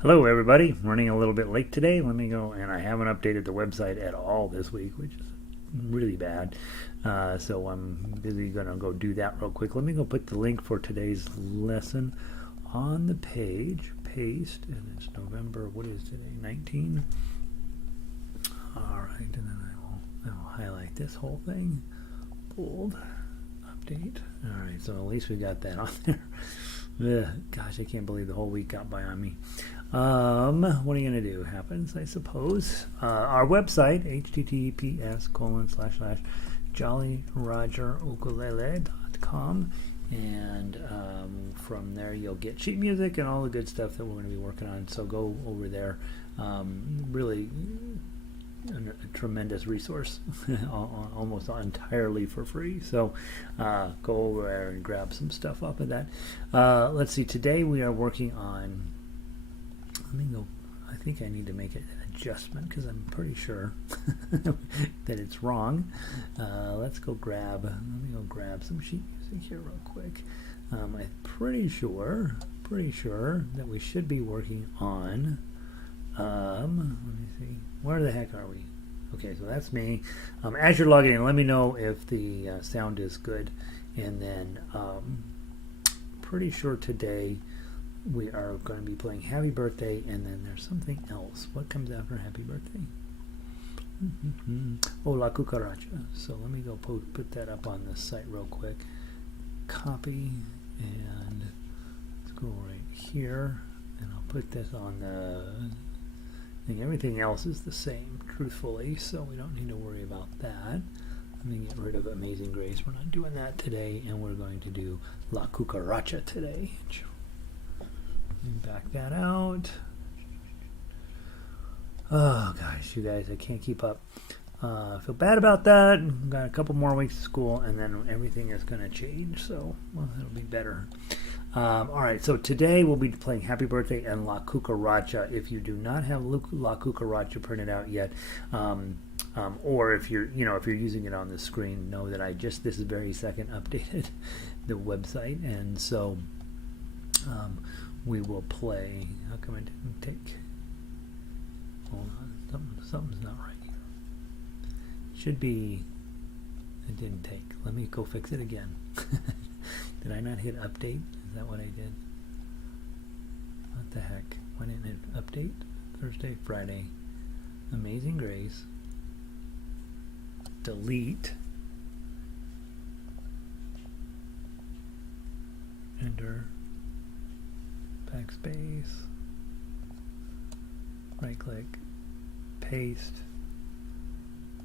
Hello everybody, running a little bit late today. Let me go, and I haven't updated the website at all this week, which is really bad. So I'm busy gonna go do that real quick. Let me go put the link for today's lesson on the page, paste, and it's November, what is today, 19? Alright, and then I will highlight this whole thing, bold, update. Alright, so at least we got that on there. Gosh, I can't believe the whole week got by on me. What are you going to do? Happens, I suppose. Our website, https://jollyrogerukulele.com, and from there you'll get sheet music and all the good stuff that we're going to be working on. So go over there. Really a tremendous resource, almost entirely for free. So go over there and grab some stuff off of that. Let's see, today we are working on, let me go, I think I need to make an adjustment because I'm pretty sure that it's wrong. Let me go grab some sheet music here real quick. I'm pretty sure that we should be working on, let me see, where the heck are we? Okay, so that's me. As you're logging in, let me know if the sound is good. And then pretty sure today we are going to be playing Happy Birthday, and then there's something else. What comes after Happy Birthday? Oh, La Cucaracha. So let me go put that up on this site real quick. Copy, and let's go right here, and I'll put this on the... Everything else is the same, truthfully, so we don't need to worry about that. Let me get rid of Amazing Grace. We're not doing that today, and we're going to do La Cucaracha today. Back that out. Oh, gosh, you guys, I can't keep up. I feel bad about that. We've got a couple more weeks of school, and then everything is going to change, so well, it'll be better. Alright, so today we'll be playing Happy Birthday and La Cucaracha. If you do not have La Cucaracha printed out yet, or if you're using it on the screen, know that this is very second updated the website, and so we will play. How come I didn't take? Hold on, something's not right here. Should be. It didn't take. Let me go fix it again. Did I not hit update? Is that what I did? What the heck? Why didn't it update? Thursday, Friday. Amazing Grace. Delete. Enter. Backspace. Right click. Paste.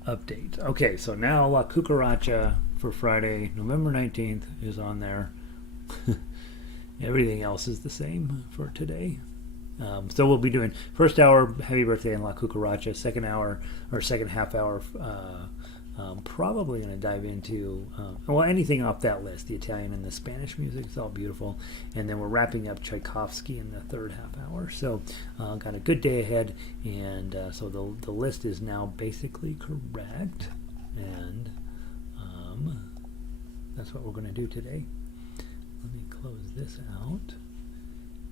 Update. Okay, so now La Cucaracha for Friday, November 19th is on there. Everything else is the same for today. So we'll be doing first hour Happy Birthday and La Cucaracha, second hour or second half hour probably going to dive into anything off that list, the Italian and the Spanish music. It's all beautiful, and then we're wrapping up Tchaikovsky in the third half hour. So got a good day ahead, and so the list is now basically correct, and that's what we're going to do today. Let me close this out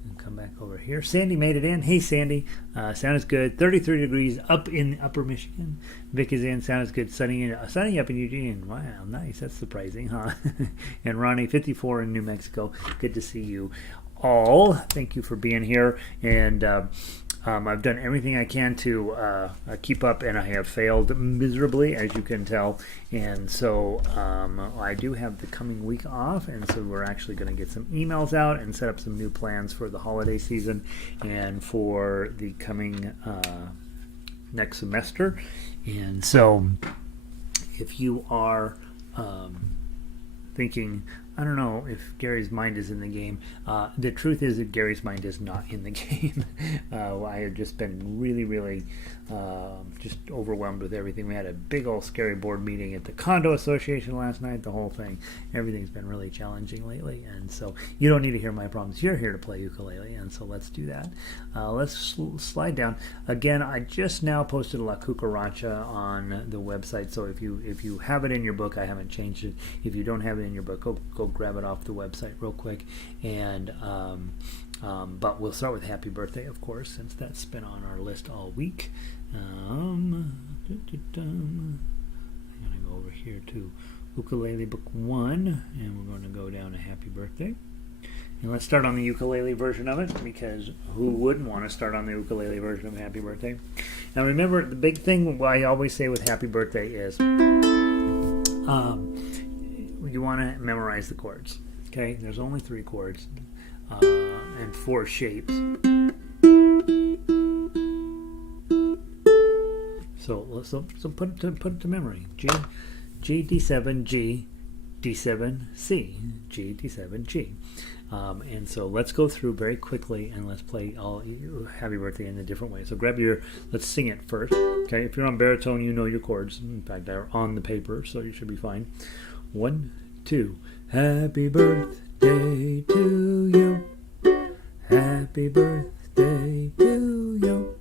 and come back over here. Sandy made it in. Hey, Sandy. Sound is good. 33 degrees up in Upper Michigan. Vic is in. Sound is good. Sunny up in Eugene. Wow, nice. That's surprising, huh? And Ronnie, 54 in New Mexico. Good to see you all. Thank you for being here. And I've done everything I can to keep up, and I have failed miserably, as you can tell. And so I do have the coming week off, and so we're actually going to get some emails out and set up some new plans for the holiday season and for the coming next semester. And so if you are thinking, I don't know if Gary's mind is in the game. The truth is that Gary's mind is not in the game. I have just been really just overwhelmed with everything. We had a big old scary board meeting at the condo association last night, the whole thing. Everything's been really challenging lately, and so you don't need to hear my problems. You're here to play ukulele, and so let's do that. Let's slide down. Again, I just now posted La Cucaracha on the website, so if you have it in your book, I haven't changed it. If you don't have it in your book, go grab it off the website real quick. And but we'll start with Happy Birthday, of course, since that's been on our list all week. I'm going to go over here to Ukulele Book 1, and we're going to go down to Happy Birthday. And let's start on the ukulele version of it, because who wouldn't want to start on the ukulele version of Happy Birthday? Now remember, the big thing I always say with Happy Birthday is you want to memorize the chords. Okay, there's only 3 chords and 4 shapes. So put it to memory. G, D7, G, D7, C, G, D7, G. And so let's go through very quickly and let's play all Happy Birthday in a different way. So let's sing it first. Okay, if you're on baritone, you know your chords. In fact, they're on the paper, so you should be fine. 1, 2. Happy birthday to you. Happy birthday to you.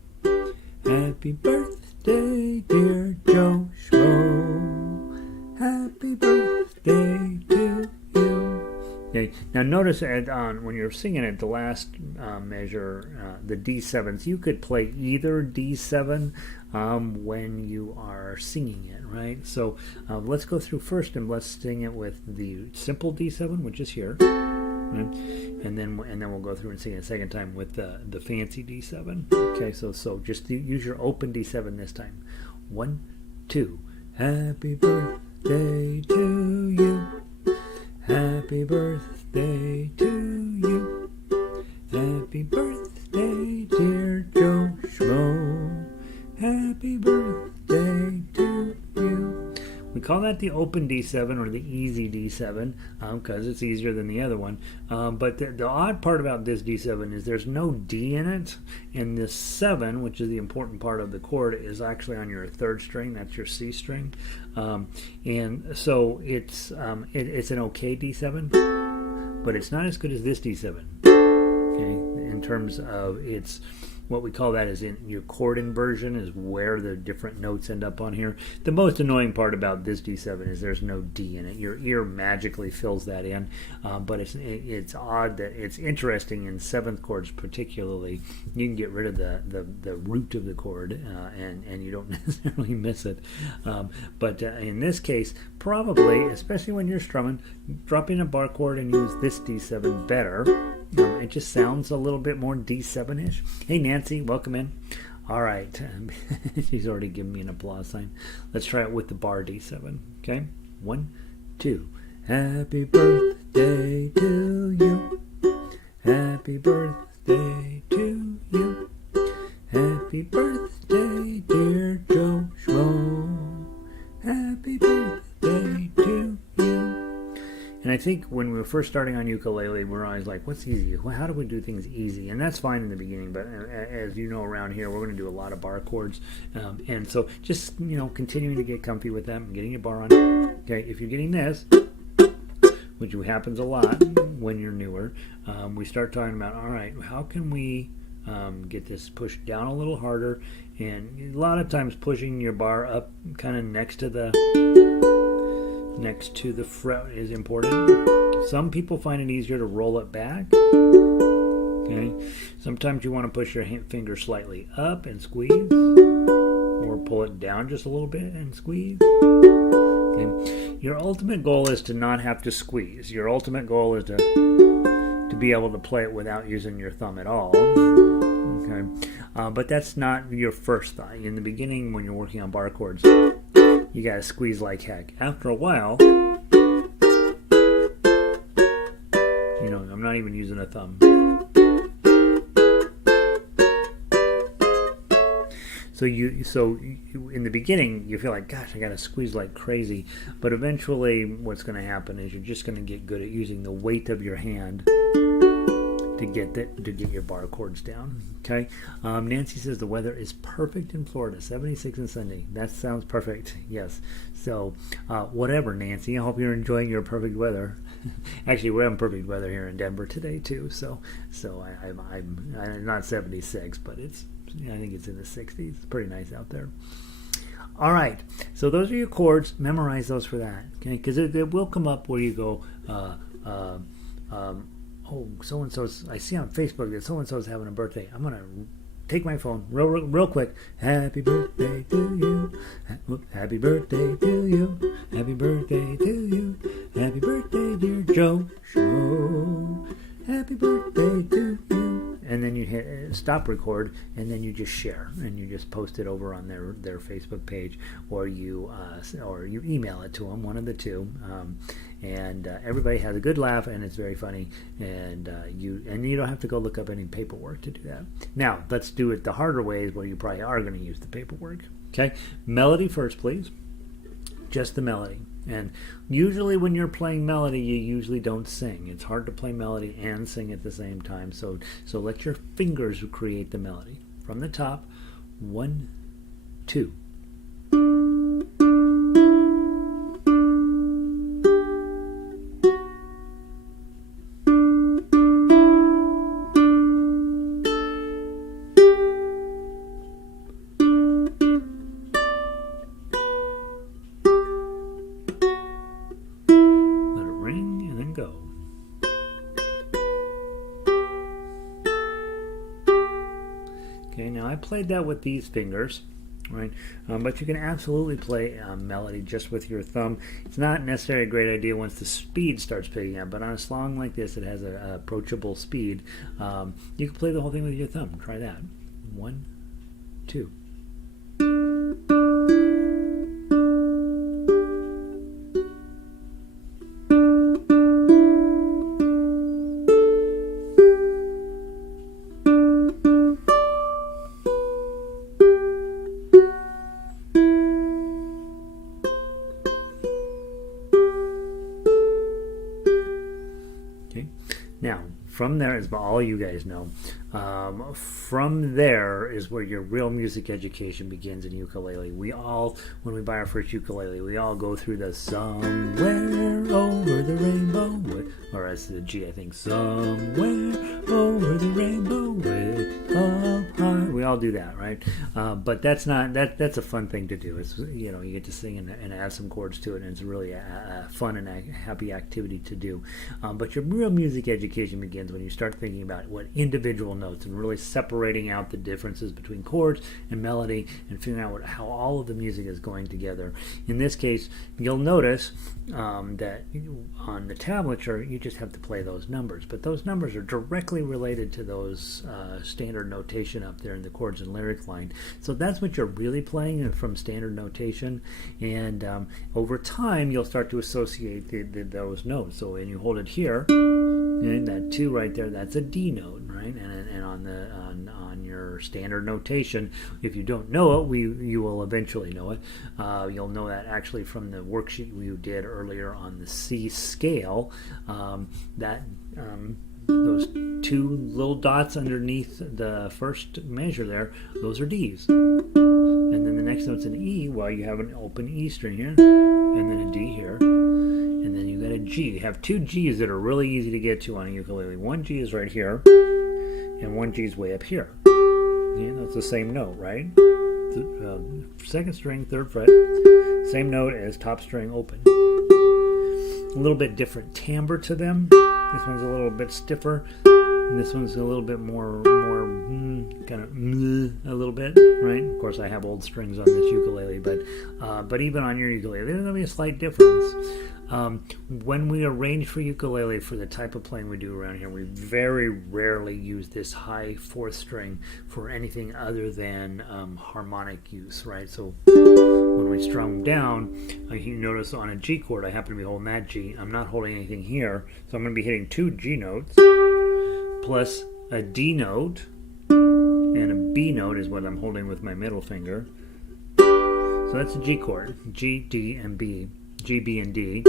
Happy birthday, dear Joe Schmo. Happy birthday to you. Okay. Now notice when you're singing it, the last measure, the D7s, you could play either D7 when you are singing it, right? So let's go through first and let's sing it with the simple D7, which is here, right? and then we'll go through and sing it a second time with the fancy D7. Okay, so just use your open D7 this time. 1, 2. Happy birthday to you. Happy birthday to you. Happy birthday, dear Joe Schmo. Happy birthday to you. We call that the open D7 or the easy D7 because it's easier than the other one. But the odd part about this D7 is there's no D in it, and this 7, which is the important part of the chord, is actually on your 3rd string. That's your C string, and so it's an okay D7, but it's not as good as this D7. Okay, in terms of its. What we call that is in your chord inversion is where the different notes end up on here. The most annoying part about this D7 is there's no D in it. Your ear magically fills that in, but it's odd that it's interesting in 7th chords particularly. You can get rid of the root of the chord and you don't necessarily miss it. But in this case, probably, especially when you're strumming, drop in a bar chord and use this D7 better. It just sounds a little bit more D7-ish. Hey, Nancy, welcome in. All right. She's already given me an applause sign. Let's try it with the bar D7. Okay? 1, 2. Happy birthday to you. Happy birthday to you. Happy birthday, dear Joe Schmo. Happy birthday to you. And I think when we were first starting on ukulele, we're always like, what's easy? Well, how do we do things easy? And that's fine in the beginning, but as you know, around here, we're going to do a lot of bar chords. And so just, continuing to get comfy with them, getting your bar on. Okay, if you're getting this, which happens a lot when you're newer, we start talking about, all right, how can we get this pushed down a little harder? And a lot of times pushing your bar up kind of next to the fret is important. Some people find it easier to roll it back. Okay. Sometimes you want to push your finger slightly up and squeeze, or pull it down just a little bit and squeeze. Okay. Your ultimate goal is to not have to squeeze. Your ultimate goal is to be able to play it without using your thumb at all. Okay. But that's not your first thought. In the beginning, when you're working on bar chords, you gotta squeeze like heck. After a while, I'm not even using a thumb. So in the beginning, you feel like, gosh, I gotta squeeze like crazy. But eventually, what's gonna happen is you're just gonna get good at using the weight of your hand to get your bar chords down. Okay. Nancy says the weather is perfect in Florida, 76 and Sunday. That sounds perfect. Yes. So whatever, Nancy. I hope you're enjoying your perfect weather. Actually, we're having perfect weather here in Denver today too. So I'm not 76, but I think it's in the 60s. It's pretty nice out there. All right. So those are your chords. Memorize those for that. Okay. Because it will come up where you go. oh, so and so's. I see on Facebook that so and so's having a birthday. I'm gonna take my phone real quick. Happy birthday to you. Happy birthday to you. Happy birthday to you. Happy birthday, dear Joe. Happy birthday to you. And then you hit stop record, and then you just share, and you just post it over on their Facebook page, or you email it to them, one of the two. And everybody has a good laugh, and it's very funny, and you don't have to go look up any paperwork to do that. Now let's do it the harder ways, where you probably are going to use the paperwork. Okay, melody first, please. Just the melody. And usually when you're playing melody, you usually don't sing. It's hard to play melody and sing at the same time. So let your fingers create the melody. From the top, 1, 2. Played that with these fingers, right? But you can absolutely play melody just with your thumb. It's not necessarily a great idea once the speed starts picking up, but on a song like this, it has an approachable speed. You can play the whole thing with your thumb. Try that. 1, 2. Now, from there is all you guys know. From there is where your real music education begins in ukulele. We all, when we buy our first ukulele, we all go through the somewhere over the rainbow, or as the G, I think, somewhere over the rainbow way up high. We all do that, right? But that's a fun thing to do. It's, you get to sing and add some chords to it, and it's really a fun and a happy activity to do. But your real music education begins when you start thinking about what individual notes and really separating out the differences between chords and melody and figuring out how all of the music is going together. In this case, you'll notice that on the tablature you just have to play those numbers, but those numbers are directly related to those standard notation up there in the chords and lyric line. So that's what you're really playing from standard notation, and over time you'll start to associate those notes. So when you hold it here, and that 2 right there, that's a D note, right? And on your standard notation, if you don't know it, you will eventually know it. You'll know that actually from the worksheet we did earlier on the C scale. Those 2 little dots underneath the first measure there, those are Ds. And then the next note's an E. Well, you have an open E string here, and then a D here. And then you got a G. You have 2 G's that are really easy to get to on a ukulele. 1 G is right here, and 1 G is way up here. Yeah, that's the same note, right? Second string, 3rd fret, same note as top string open. A little bit different timbre to them. This one's a little bit stiffer, and this one's a little bit more kind of a little bit, right? Of course, I have old strings on this ukulele, but even on your ukulele, there's going to be a slight difference. When we arrange for ukulele for the type of playing we do around here, we very rarely use this high 4th string for anything other than harmonic use, right? So when we strum down, you notice on a G chord, I happen to be holding that G. I'm not holding anything here, so I'm going to be hitting 2 G notes plus a D note, and a B note is what I'm holding with my middle finger. So that's a G chord, G, D, and B. G, B, and D.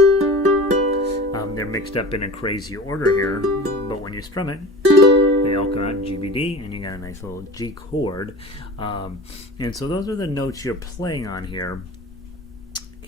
They're mixed up in a crazy order here, but when you strum it, they all come out G, B, D, and you got a nice little G chord. And so those are the notes you're playing on here.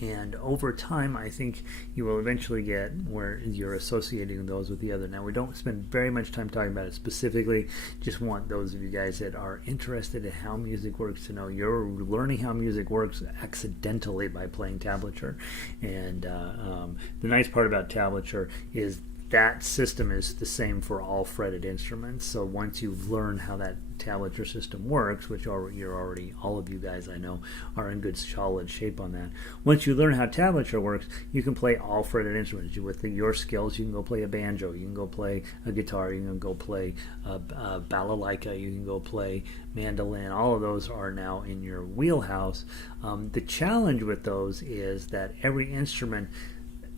And over time, I think you will eventually get where you're associating those with the other. Now, we don't spend very much time talking about it specifically. Just want those of you guys that are interested in how music works to know you're learning how music works accidentally by playing tablature. And the nice part about tablature is that system is the same for all fretted instruments. So once you've learned how that tablature system works, which you're already, all of you guys I know are in good solid shape on that. Once you learn how tablature works, you can play all fretted instruments. With your skills, you can go play a banjo, you can go play a guitar, you can go play a balalaika, you can go play mandolin. All of those are now in your wheelhouse. The challenge with those is that every instrument,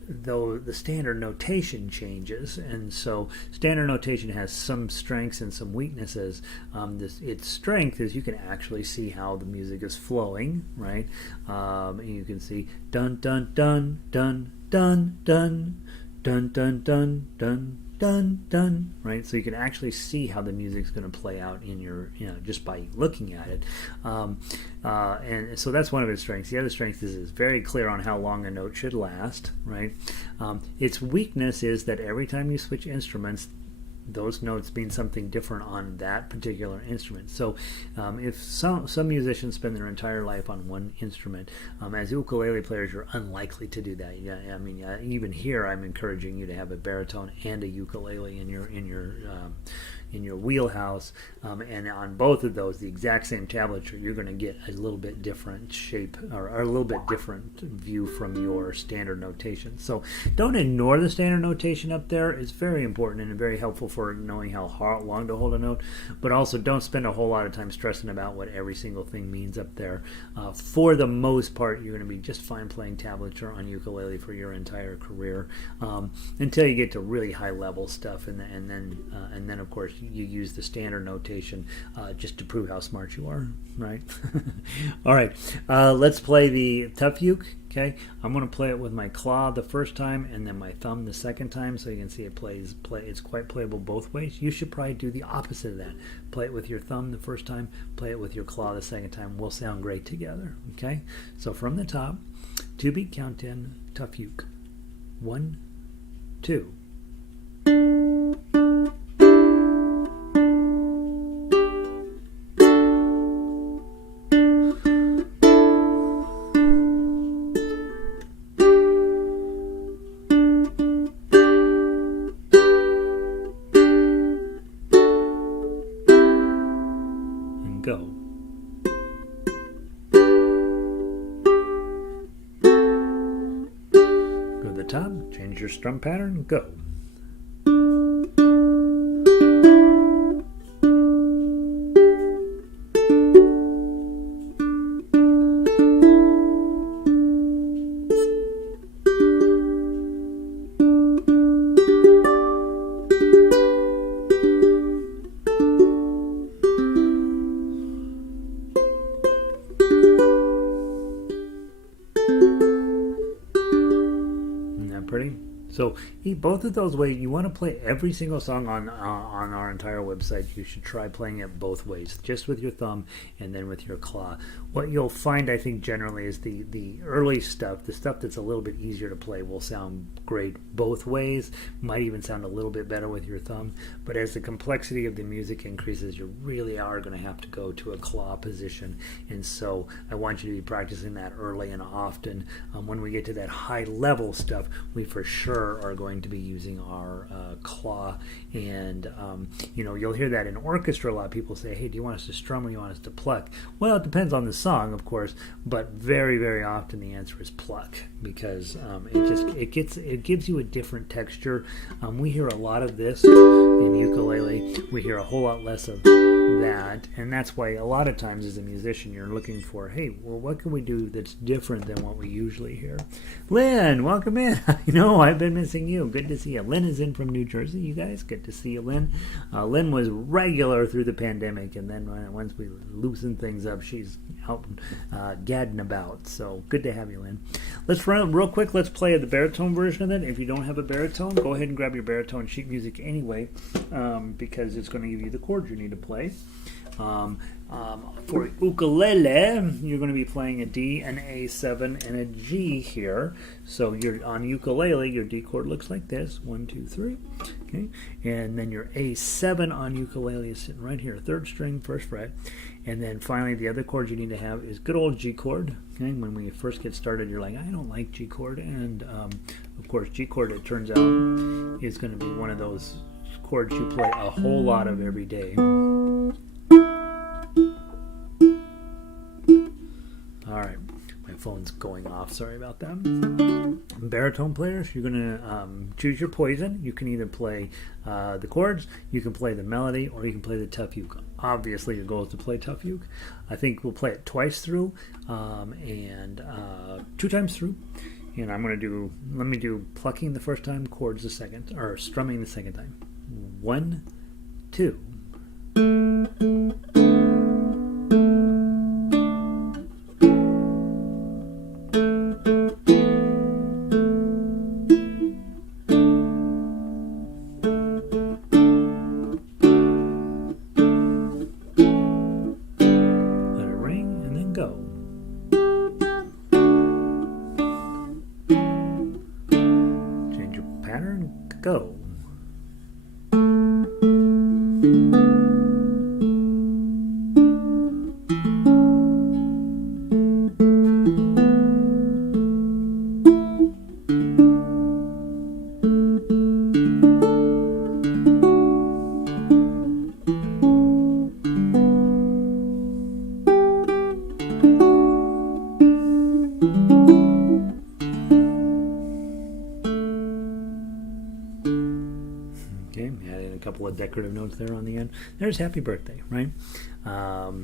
though the standard notation changes, and so standard notation has some strengths and some weaknesses. Its strength is you can actually see how the music is flowing, right? And you can see dun dun dun dun dun dun dun dun dun dun dun dun, right? So you can actually see how the music's going to play out in your, just by looking at it. And so that's one of its strengths. The other strength is it's very clear on how long a note should last, right? Its weakness is that every time you switch instruments, those notes mean something different on that particular instrument. So if some musicians spend their entire life on one instrument, as ukulele players, you're unlikely to do that. I mean, even here, I'm encouraging you to have a baritone and a ukulele in your wheelhouse, and on both of those, the exact same tablature, you're going to get a little bit different shape or a little bit different view from your standard notation. So don't ignore the standard notation up there. It's very important and very helpful for knowing how long to hold a note, but also don't spend a whole lot of time stressing about what every single thing means up there. For the most part, you're going to be just fine playing tablature on ukulele for your entire career, until you get to really high level stuff, and then of course you use the standard notation just to prove how smart you are, right? All right, let's play the tough uke. Okay, I'm going to play it with my claw the first time and then my thumb the second time, so you can see it's quite playable both ways. You should probably do the opposite of that. Play it with your thumb the first time, play it with your claw the second time. We'll sound great together. Okay, so from the top, 2-beat count in, tough uke. 1, 2. Go. Go to the top, change your strum pattern, go. Pretty. So both of those ways, you want to play every single song on our entire website. You should try playing it both ways, just with your thumb and then with your claw. What you'll find, I think, generally is the early stuff, the stuff that's a little bit easier to play, will sound great both ways, might even sound a little bit better with your thumb. But as the complexity of the music increases, you really are going to have to go to a claw position. And so I want you to be practicing that early and often. When we get to that high level stuff, we for sure are going to be using our claw. And you'll hear that in orchestra. A lot of people say, hey, do you want us to strum or do you want us to pluck? Well, it depends on the song, of course, but very, very often the answer is pluck, because it gives you a different texture. We hear a lot of this in ukulele. We hear a whole lot less of that, and that's why a lot of times as a musician you're looking for, hey, well, what can we do that's different than what we usually hear? Lynn, welcome in. I know I've been missing you. Good to see you. Lynn is in from New Jersey, you guys. Good to see you, Lynn. Lynn was regular through the pandemic, and then once we loosened things up, she's out gadding about. So good to have you, Lynn. Let's run real quick. Let's play the baritone version of it. If you don't have a baritone, go ahead and grab your baritone sheet music anyway, because it's going to give you the chords you need to play. For ukulele, you're going to be playing a D, an A7, and a G here. So you're on ukulele, your D chord looks like this, 1, 2, 3. Okay, and then your A7 on ukulele is sitting right here, third string, first fret. And then finally, the other chord you need to have is good old G chord. Okay, when we first get started, you're like, I don't like G chord, and of course, G chord, it turns out, is going to be one of those chords you play a whole lot of every day. All right, my phone's going off. Sorry about that. Baritone players, you're going to choose your poison. You can either play the chords, you can play the melody, or you can play the tough uke. Obviously, your goal is to play tough uke. I think we'll play it twice through and 2 times through. And I'm going to do, let me do plucking the first time, chords the second, or strumming the second time. 1, 2. Go. Decorative notes there on the end. There's happy birthday, right? All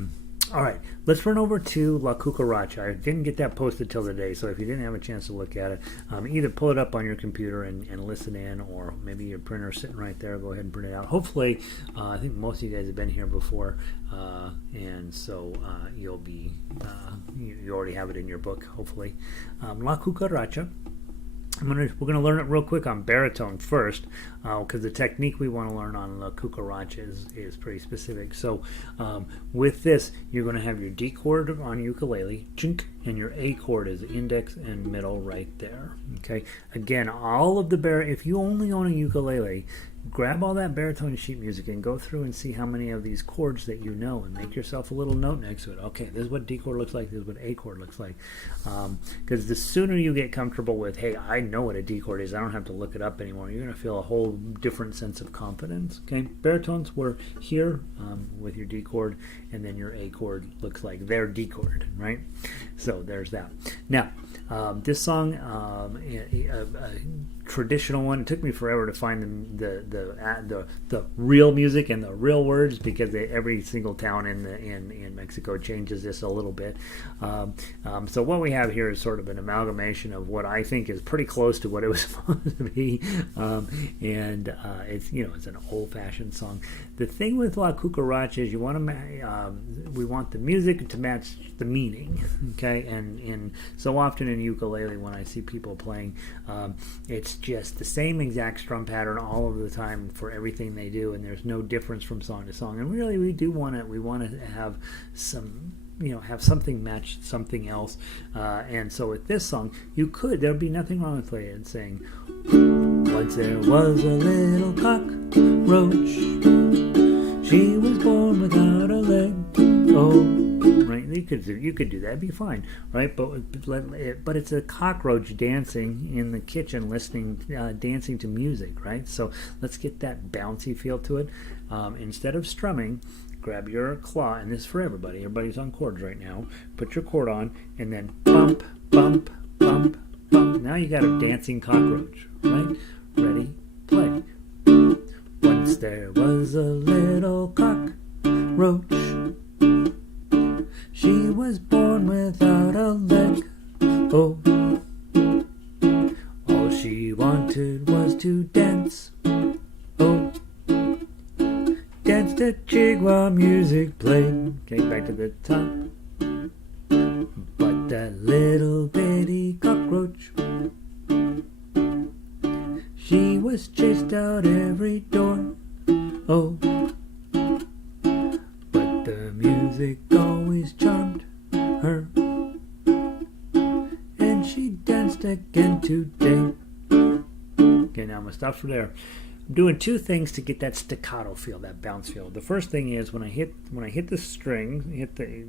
right, let's run over to La Cucaracha. I didn't get that posted till today, so if you didn't have a chance to look at it, either pull it up on your computer and listen in, or maybe your printer's sitting right there. Go ahead and print it out. Hopefully, I think most of you guys have been here before, and so you'll be you already have it in your book, hopefully. La Cucaracha. We're going to learn it real quick on baritone first, because the technique we want to learn on La Cucaracha is pretty specific. So with this, you're going to have your D chord on ukulele, chink, and your A chord is index and middle right there. Okay. Again, all of the if you only own a ukulele, grab all that baritone sheet music and go through and see how many of these chords that you know, and make yourself a little note next to it. Okay, this is what D chord looks like, this is what A chord looks like. Because the sooner you get comfortable with, hey, I know what a D chord is, I don't have to look it up anymore, you're going to feel a whole different sense of confidence. Okay, baritones were here with your D chord, and then your A chord looks like their D chord, right? So there's that. Now, this song, a traditional one. It took me forever to find the real music and the real words, because every single town in Mexico changes this a little bit. So what we have here is sort of an amalgamation of what I think is pretty close to what it was supposed to be, and it's it's an old-fashioned song. The thing with La Cucaracha is we want the music to match the meaning, okay? And so often in ukulele, when I see people playing, it's just the same exact strum pattern all of the time for everything they do, and there's no difference from song to song. And really, we want to have some, have something match something else. And so with this song, there'd be nothing wrong with playing and saying, once there was a little cockroach, she was born without a leg. Oh, right? You could do that. It'd be fine, right? But it's a cockroach dancing in the kitchen, dancing to music, right? So let's get that bouncy feel to it. Instead of strumming, grab your claw, and this is for everybody. Everybody's on chords right now. Put your chord on, and then bump, bump, bump, bump. Now you got a dancing cockroach, right? Ready, play. Once there was a little cockroach. She was born without a leg. Oh, all she wanted was to dance. Oh, dance the jig while music played. Okay, back to the top. But that little bitty cockroach, she was chased out every door. Oh, but music always charmed her, and she danced again today. Okay, now I'm going to stop from there. I'm doing two things to get that staccato feel, that bounce feel. The first thing is when I hit the strings,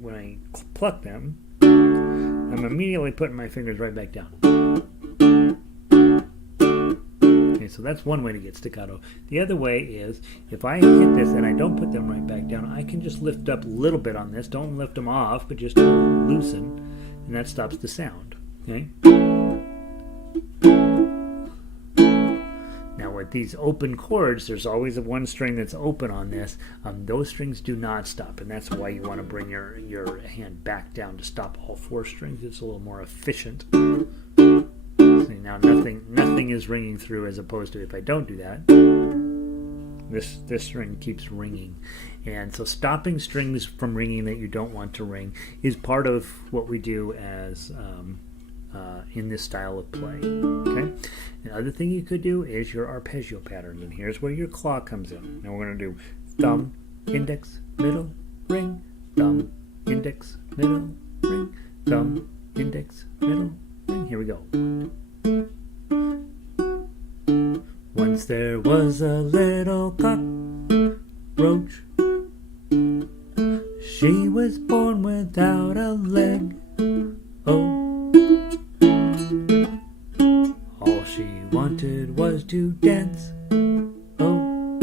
when I pluck them, I'm immediately putting my fingers right back down. Okay, so that's one way to get staccato. The other way is if I hit this and I don't put them right back down, I can just lift up a little bit on this. Don't lift them off, but just loosen, and that stops the sound. Okay. Now with these open chords, there's always one string that's open on this. Those strings do not stop, and that's why you want to bring your hand back down to stop all four strings. It's a little more efficient. See, now nothing is ringing through, as opposed to if I don't do that, this string keeps ringing. And so stopping strings from ringing that you don't want to ring is part of what we do as in this style of play. Okay. Another thing you could do is your arpeggio patterns, and here's where your claw comes in. Now we're going to do thumb, index, middle, ring, thumb, index, middle, ring, thumb, index, middle, ring. Here we go. Once there was a little cockroach. She was born without a leg. Oh. All she wanted was to dance. Oh.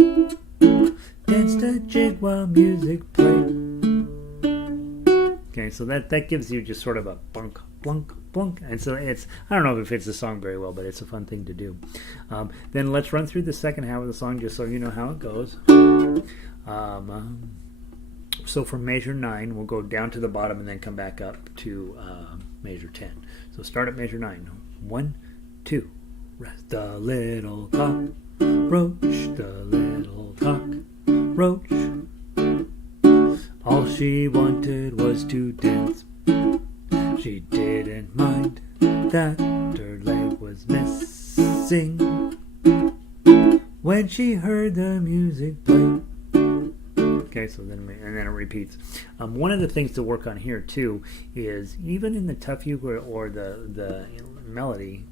Danced a jig while music played. Okay, so that gives you just sort of a bunk, blunk, blunk. And so I don't know if it fits the song very well, but it's a fun thing to do. Then let's run through the second half of the song just so you know how it goes. So from measure 9, we'll go down to the bottom and then come back up to measure 10. So start at measure 9. 1, 2. Rest the little cockroach, the little cockroach. All she wanted was to dance. She didn't mind that her leg was missing when she heard the music play. Okay, so then it repeats. One of the things to work on here too is even in the tough uke or the melody.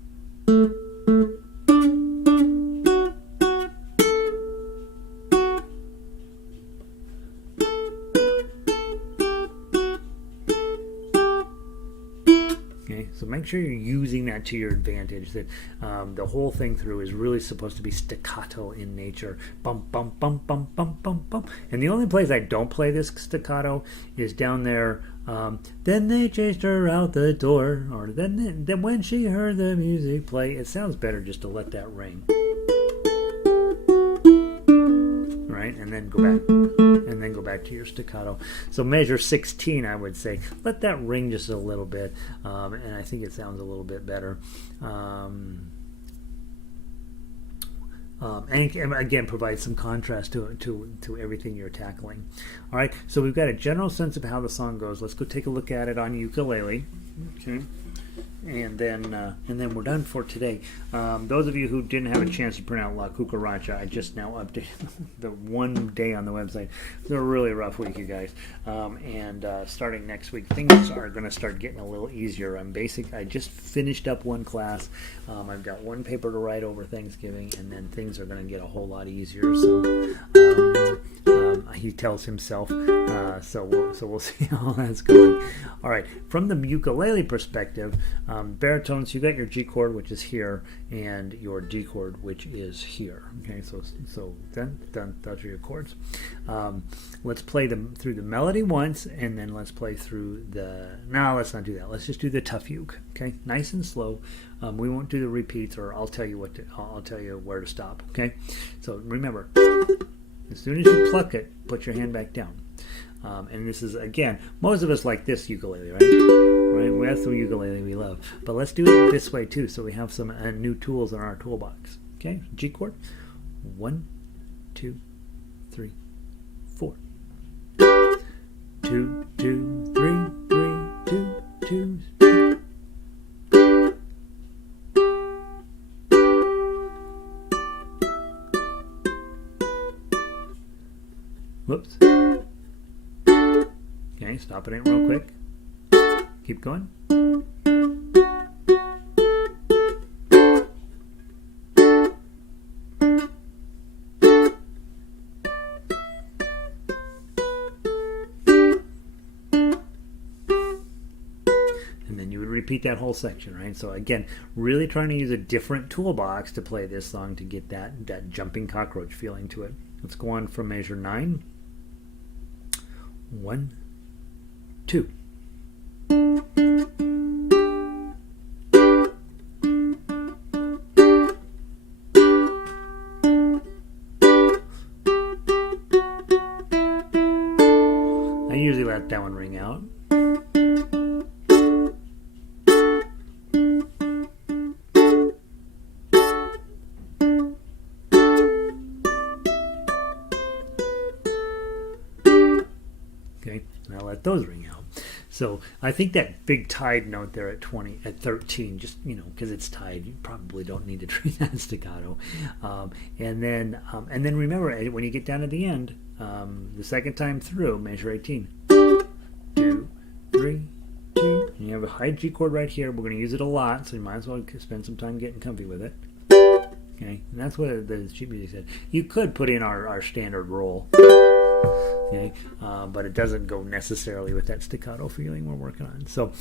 Okay, so make sure you're using that to your advantage, that the whole thing through is really supposed to be staccato in nature. Bump, bump, bump, bump, bump, bump, bump. And the only place I don't play this staccato is down there. Then they chased her out the door, or then when she heard the music play. It sounds better just to let that ring. Right, and then go back to your staccato. So measure 16, I would say, let that ring just a little bit, and I think it sounds a little bit better. And again, provide some contrast to everything you're tackling. All right, so we've got a general sense of how the song goes. Let's go take a look at it on ukulele. Okay. And then we're done for today. Those of you who didn't have a chance to print out La Cucaracha, I just now updated the one day on the website. It's a really rough week, you guys. And starting next week, things are going to start getting a little easier. I just finished up one class. I've got one paper to write over Thanksgiving, and then things are going to get a whole lot easier. So he tells himself. So we'll see how that's going. All right, from the ukulele perspective, baritones, you got your G chord, which is here, and your D chord, which is here. Okay, so then those are your chords. Let's play them through the melody once, and then let's play through the. No, let's not do that. Let's just do the tough uke. Okay, nice and slow. We won't do the repeats, or I'll tell you I'll tell you where to stop. Okay, so remember, as soon as you pluck it, put your hand back down. And this is, again, most of us like this ukulele, right? That's the ukulele we love. But let's do it this way too, so we have some new tools in our toolbox. Okay, G chord. 1, 2, 3, 4. 2, 2, 3, 3, 2, 2. Whoops. Okay, Okay, stop it real quick. Keep going. Repeat that whole section, right? So again, really trying to use a different toolbox to play this song to get that jumping cockroach feeling to it. Let's go on from measure 9. 1, 2. I usually let that one ring out. Those ring out. So I think that big tied note there at 13, just because it's tied, you probably don't need to treat that staccato. And then remember, when you get down to the end, the second time through, measure 18, 2, 3, 2, and you have a high G chord right here. We're going to use it a lot, so you might as well spend some time getting comfy with it. Okay, and that's what the sheet music said. You could put in our standard roll. Okay, but it doesn't go necessarily with that staccato feeling we're working on. So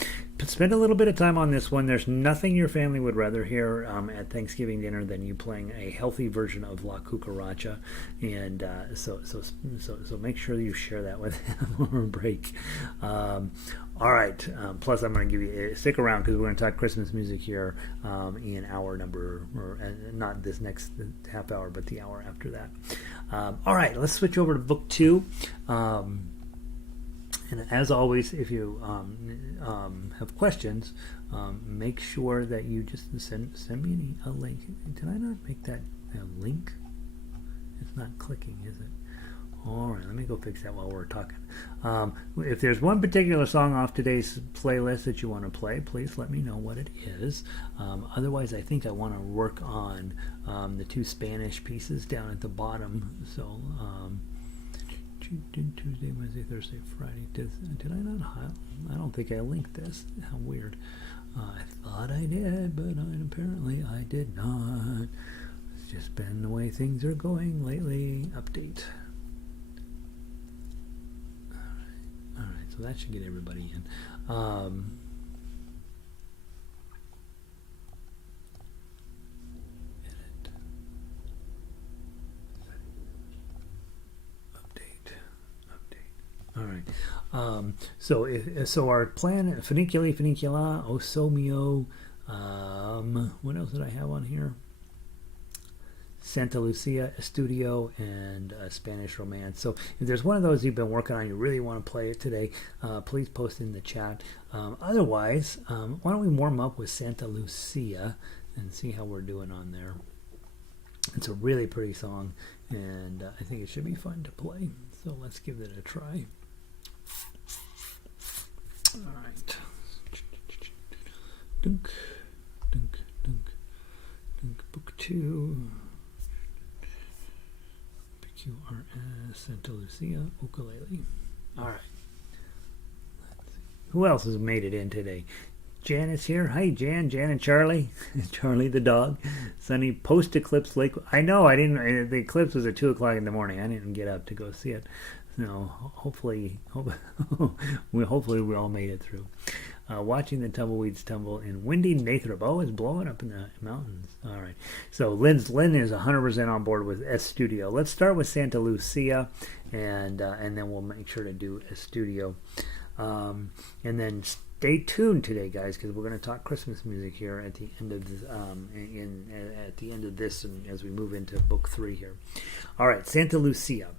spend a little bit of time on this one. There's nothing your family would rather hear at Thanksgiving dinner than you playing a healthy version of La Cucaracha, and so make sure that you share that with them over break. All right. Plus, I'm going to give you stick around because we're going to talk Christmas music here in hour number, or not this next half hour, but the hour after that. All right, let's switch over to book 2. And as always, if you have questions, make sure that you just send me a link. Did I not make that a link? It's not clicking, is it? All right, let me go fix that while we're talking. If there's one particular song off today's playlist that you want to play, please let me know what it is. Otherwise, I think I want to work on the 2 Spanish pieces down at the bottom. So Tuesday, Wednesday, Thursday, Friday. Did I not? I don't think I linked this. How weird. I thought I did, but apparently I did not. It's just been the way things are going lately. Update. All right, so that should get everybody in. Edit. Update. All right. So our plan: Funicula, O So Mio. What else did I have on here? Santa Lucia, Estudio, and Spanish Romance. So if there's one of those you've been working on, you really want to play it today, please post in the chat. Otherwise, why don't we warm up with Santa Lucia and see how we're doing on there. It's a really pretty song, and I think it should be fun to play. So let's give it a try. All right. Dunk, dunk, dunk, dunk. Book 2. QRS, Santa Lucia, ukulele. All right. Let's see. Who else has made it in today? Jan is here. Hi, Jan and Charlie. Charlie the dog. Sunny post-eclipse lake. I know I didn't. The eclipse was at 2 o'clock in the morning. I didn't get up to go see it. No, hopefully we all made it through. Watching the tumbleweeds tumble in windy Nathrop. Oh, it's blowing up in the mountains. All right. So Lynn is 100% on board with Estudio. Let's start with Santa Lucia, and then we'll make sure to do Estudio. And then stay tuned today, guys, because we're going to talk Christmas music here at the end of this, at the end of this, and as we move into book 3 here. All right, Santa Lucia.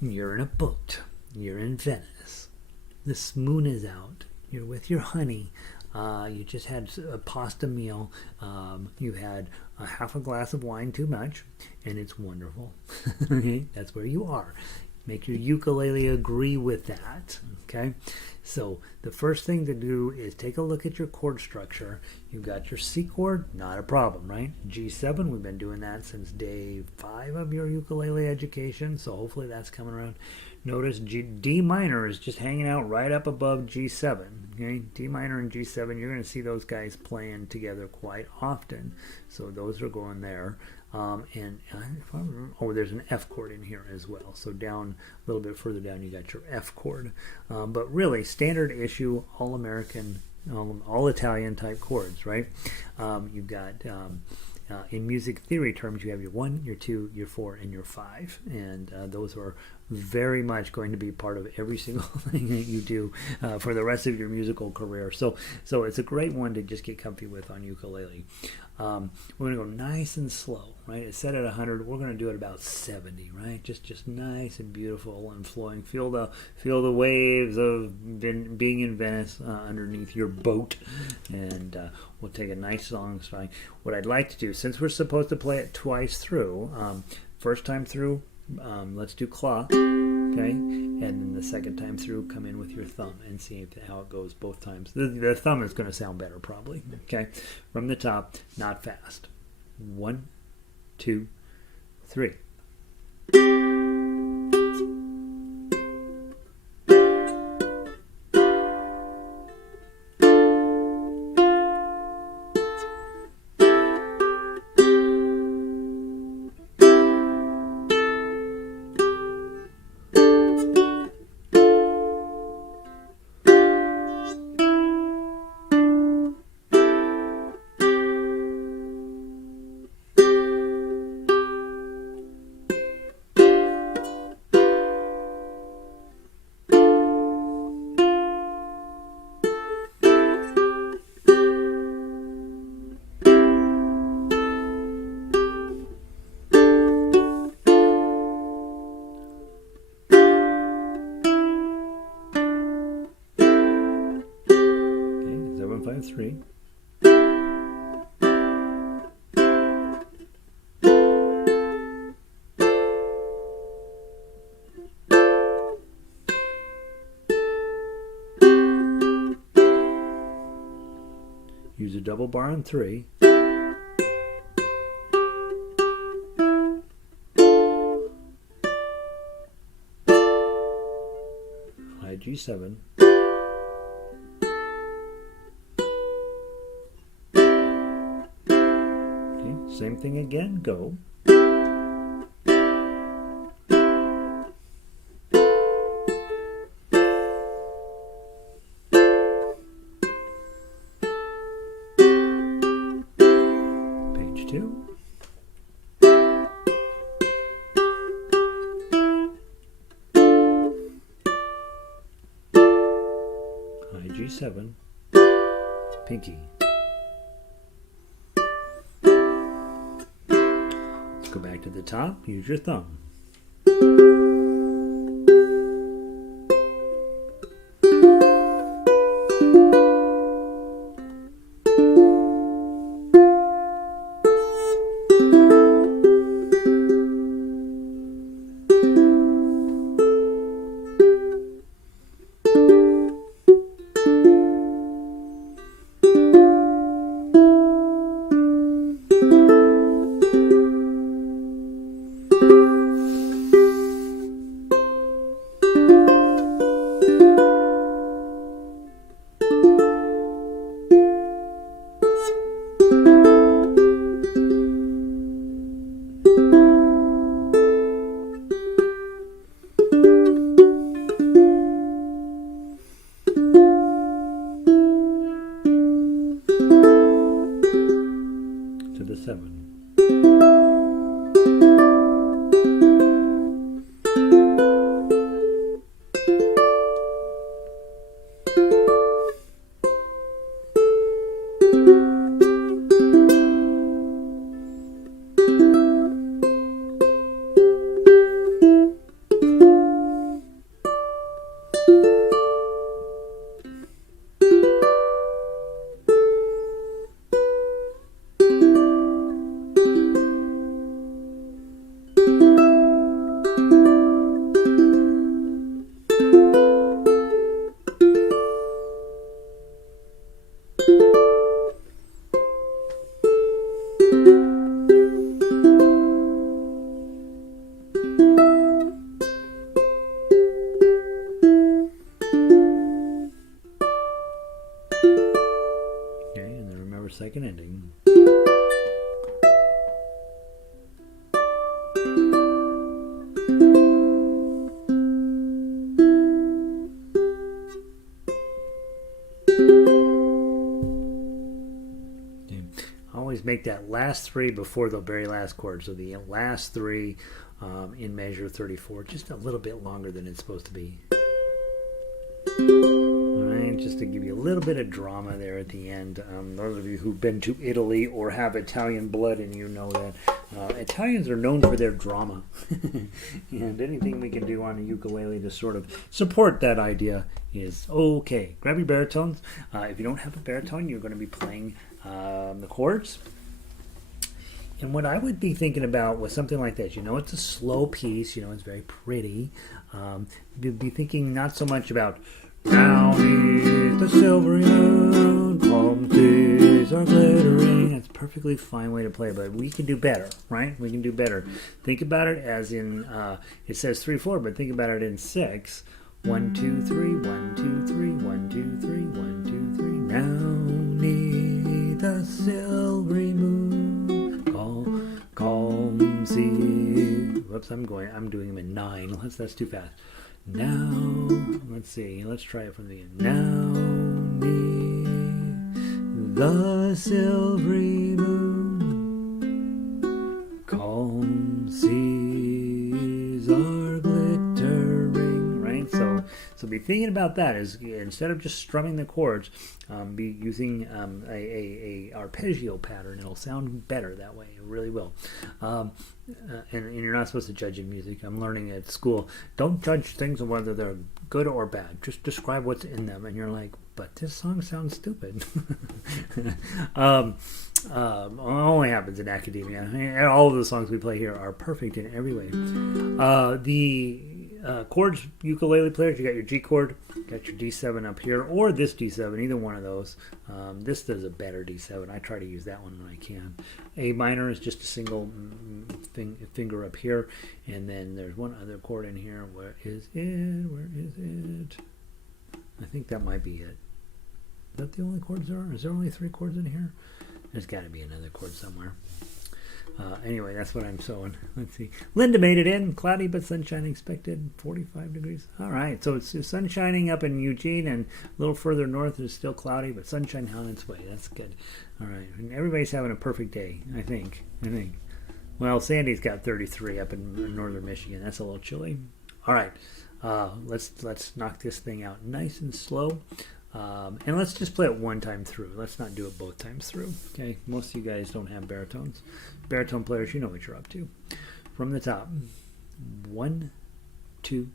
You're in a boat. You're in Venice. The moon is out. You're with your honey. You just had a pasta meal. You had a half a glass of wine too much, and it's wonderful. Okay, that's where you are. Make your ukulele agree with that. Okay, so the first thing to do is take a look at your chord structure. You've got your C chord, not a problem, right? G7, we've been doing that since day 5 of your ukulele education, so hopefully that's coming around. Notice D minor is just hanging out right up above G7. Okay? D minor and G7, you're going to see those guys playing together quite often. So those are going there. There's an F chord in here as well. So down a little bit further down, you got your F chord. But really, standard issue, all American, all Italian type chords, right? You've got in music theory terms, you have your 1, your 2, your 4, and your 5, and those are very much going to be part of every single thing that you do for the rest of your musical career. So it's a great one to just get comfy with on ukulele. We're going to go nice and slow, right? It's set at 100. We're going to do it about 70, right? Just nice and beautiful and flowing. Feel the waves of being in Venice underneath your boat, and we'll take a nice song. What I'd like to do, since we're supposed to play it twice through, first time through, let's do claw, okay, and then the second time through, come in with your thumb and see how it goes both times. The thumb is going to sound better probably, okay, from the top, not fast. 1, 2, 3. Three. Use a double bar on 3. High G7. Same thing again, go. Page 2. High G7, pinky. Go back to the top, use your thumb. like an ending. Always make that last three before the very last chord. So the last three in measure 34, just a little bit longer than it's supposed to be. Alright, just to give you a little bit of drama there at the end. Those of you who've been to Italy or have Italian blood and you know that Italians are known for their drama. And anything we can do on a ukulele to sort of support that idea is okay. Grab your baritones. If you don't have a baritone, you're going to be playing the chords. And what I would be thinking about was something like this. You know, it's a slow piece. You know, it's very pretty. You'd be thinking not so much about now is the silvery moon, palm trees are glittering. That's a perfectly fine way to play, but we can do better, right? We can do better. Think about it as in, it says 3/4, but think about it in 6. 1, 2, 3, 1, 2, 3, 1, 2, 3, 1, 2, 3. Now neath the silvery moon, calm sea. Whoops, I'm doing them in 9. That's too fast. Now, let's see. Let's try it from the beginning. Now neath the silvery moon, calm seas are glittering. Right. So be thinking about that as instead of just strumming the chords, be using a arpeggio pattern. It'll sound better that way. It really will. And you're not supposed to judge in music. I'm learning at school. Don't judge things on whether they're good or bad. Just describe what's in them. And you're like, but this song sounds stupid. Only happens in academia. I mean, all of the songs we play here are perfect in every way. Chords, ukulele players, you got your G chord, got your D7 up here, or this D7, either one of those. This does a better D7. I try to use that one when I can. A minor is just a single finger up here, and then there's one other chord in here. Where is it? Where is it? I think that might be it. Is that the only chords there are? Is there only 3 chords in here? There's got to be another chord somewhere. Anyway, that's what I'm sewing. Let's see. Linda made it in. Cloudy but sunshine expected. 45 degrees. All right. So it's sun shining up in Eugene, and a little further north is still cloudy, but sunshine on its way. That's good. All right. And everybody's having a perfect day, I think. Well, Sandy's got 33 up in northern Michigan. That's a little chilly. All right. Let's knock this thing out nice and slow. And let's just play it one time through. Let's not do it both times through. Okay, most of you guys don't have baritones. Baritone players, you know what you're up to. From the top. 1, 2,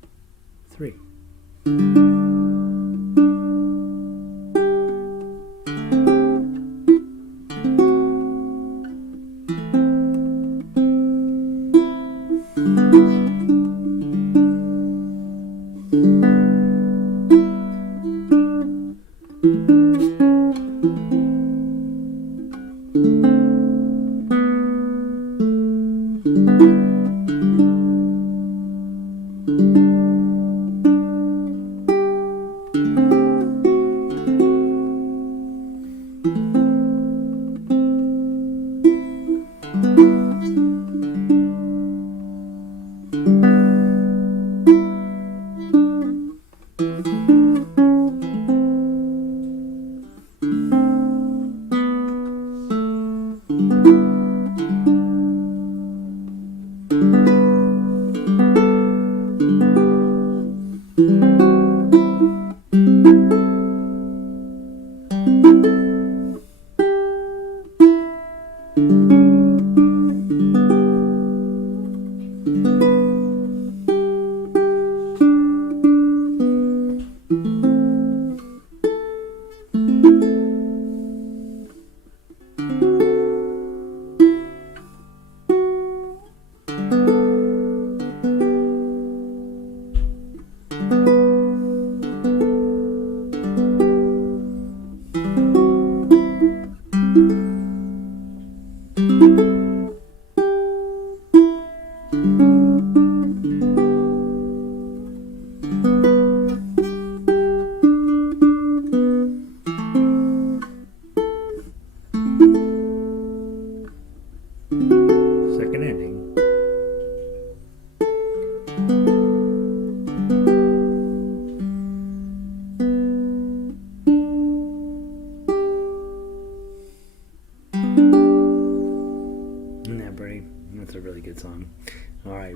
3.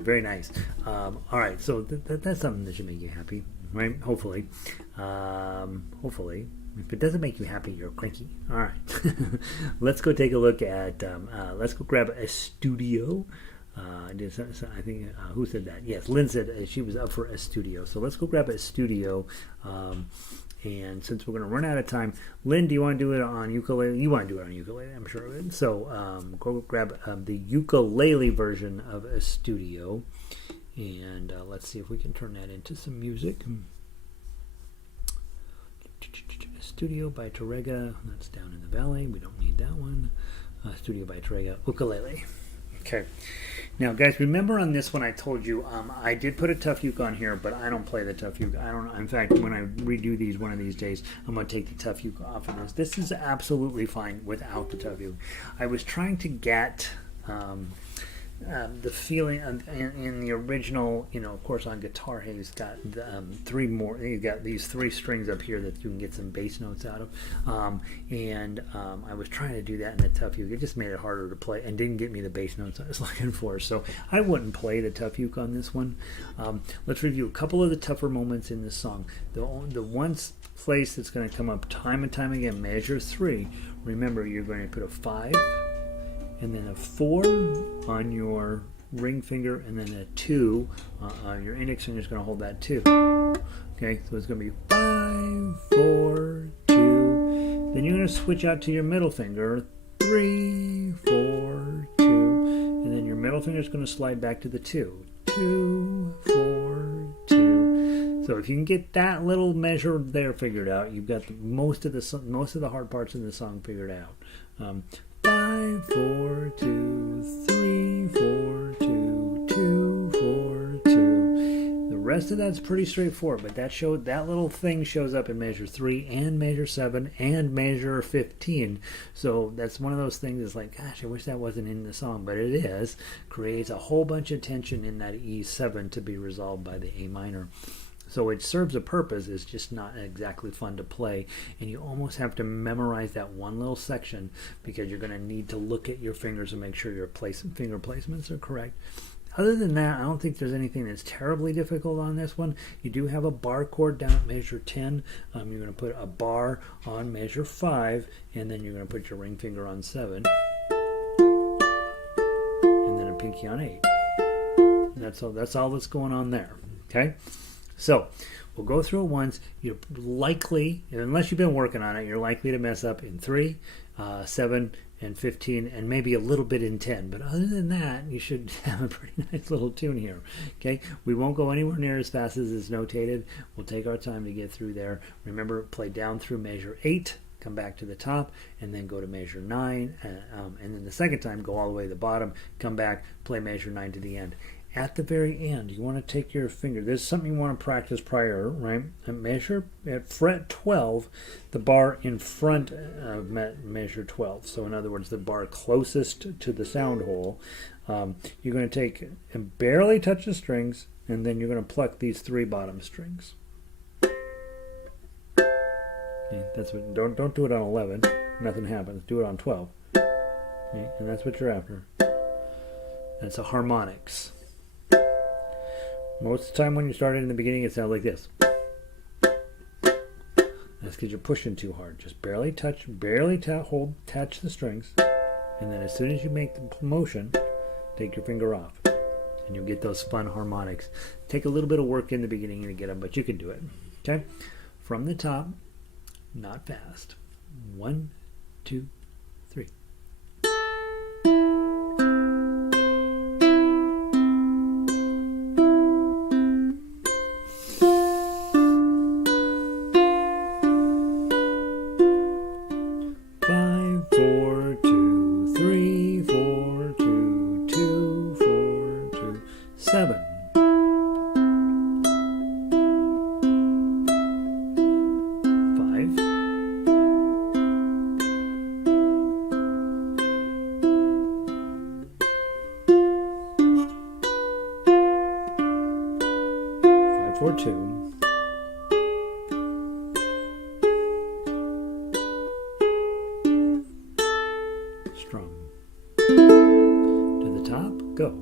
very nice. All right, so that's something that should make you happy, right? Hopefully. Hopefully. If it doesn't make you happy, you're cranky. All right. Let's go take a look at, let's go grab Estudio. I think, who said that? Yes, Lynn said she was up for Estudio. So let's go grab Estudio. And since we're going to run out of time, Lynn, do you want to do it on ukulele? You want to do it on ukulele, I'm sure of it. So go grab the ukulele version of Estudio. And let's see if we can turn that into some music. Estudio by Tárrega. That's down in the valley. We don't need that one. Estudio by Tárrega. Ukulele. Okay. Now, guys, remember on this one I told you I did put a tough uke on here, but I don't play the tough uke. I don't. In fact, when I redo these one of these days, I'm going to take the tough uke off of this. This is absolutely fine without the tough uke. I was trying to get the feeling in the original, of course on guitar, he's got three more. He's got these three strings up here that you can get some bass notes out of, I was trying to do that in the tough uke. It just made it harder to play and didn't get me the bass notes I was looking for. So I wouldn't play the tough uke on this one. Let's review a couple of the tougher moments in this song. The one place that's going to come up time and time again, measure 3. Remember, you're going to put a 5. And then a 4 on your ring finger, and then a 2 on your index finger is going to hold that 2. Okay, so it's going to be 5, 4, 2. Then you're going to switch out to your middle finger, 3, 4, 2. And then your middle finger is going to slide back to the 2. 2, 4, 2. So if you can get that little measure there figured out, you've got most of the hard parts in the song figured out. 5, 4, 2, 3, 4, 2, 2, 4, 2. The rest of that's pretty straightforward, but that little thing shows up in measure 3 and measure 7 and measure 15. So that's one of those things that's like, gosh, I wish that wasn't in the song, but it is. Creates a whole bunch of tension in that E7 to be resolved by the A minor. So it serves a purpose. It's just not exactly fun to play, and you almost have to memorize that one little section because you're going to need to look at your fingers and make sure your finger placements are correct. Other than that, I don't think there's anything that's terribly difficult on this one. You do have a bar chord down at measure 10. You're going to put a bar on measure 5, and then you're going to put your ring finger on 7, and then a pinky on 8. That's all that's going on there. Okay? So we'll go through it once. You're likely, unless you've been working on it, you're likely to mess up in 3, 7, and 15, and maybe a little bit in 10. But other than that, you should have a pretty nice little tune here. Okay, we won't go anywhere near as fast as is notated. We'll take our time to get through there. Remember, play down through measure 8, come back to the top, and then go to measure 9, and then the second time go all the way to the bottom, come back, play measure 9 to the end. At the very end, you want to take your finger. There's something you want to practice prior, right? And measure at fret 12, the bar in front of measure 12. So in other words, the bar closest to the sound hole. You're going to take and barely touch the strings, and then you're going to pluck these 3 bottom strings. Okay, that's what. Don't do it on 11. Nothing happens. Do it on 12. Okay, and that's what you're after. That's a harmonics. Most of the time when you start it in the beginning, it sounds like this. That's because you're pushing too hard. Just barely touch the strings, and then as soon as you make the motion, take your finger off, and you'll get those fun harmonics. Take a little bit of work in the beginning to get them, but you can do it. Okay? From the top, not fast. 1, 2, 3. Strum. To the top, go.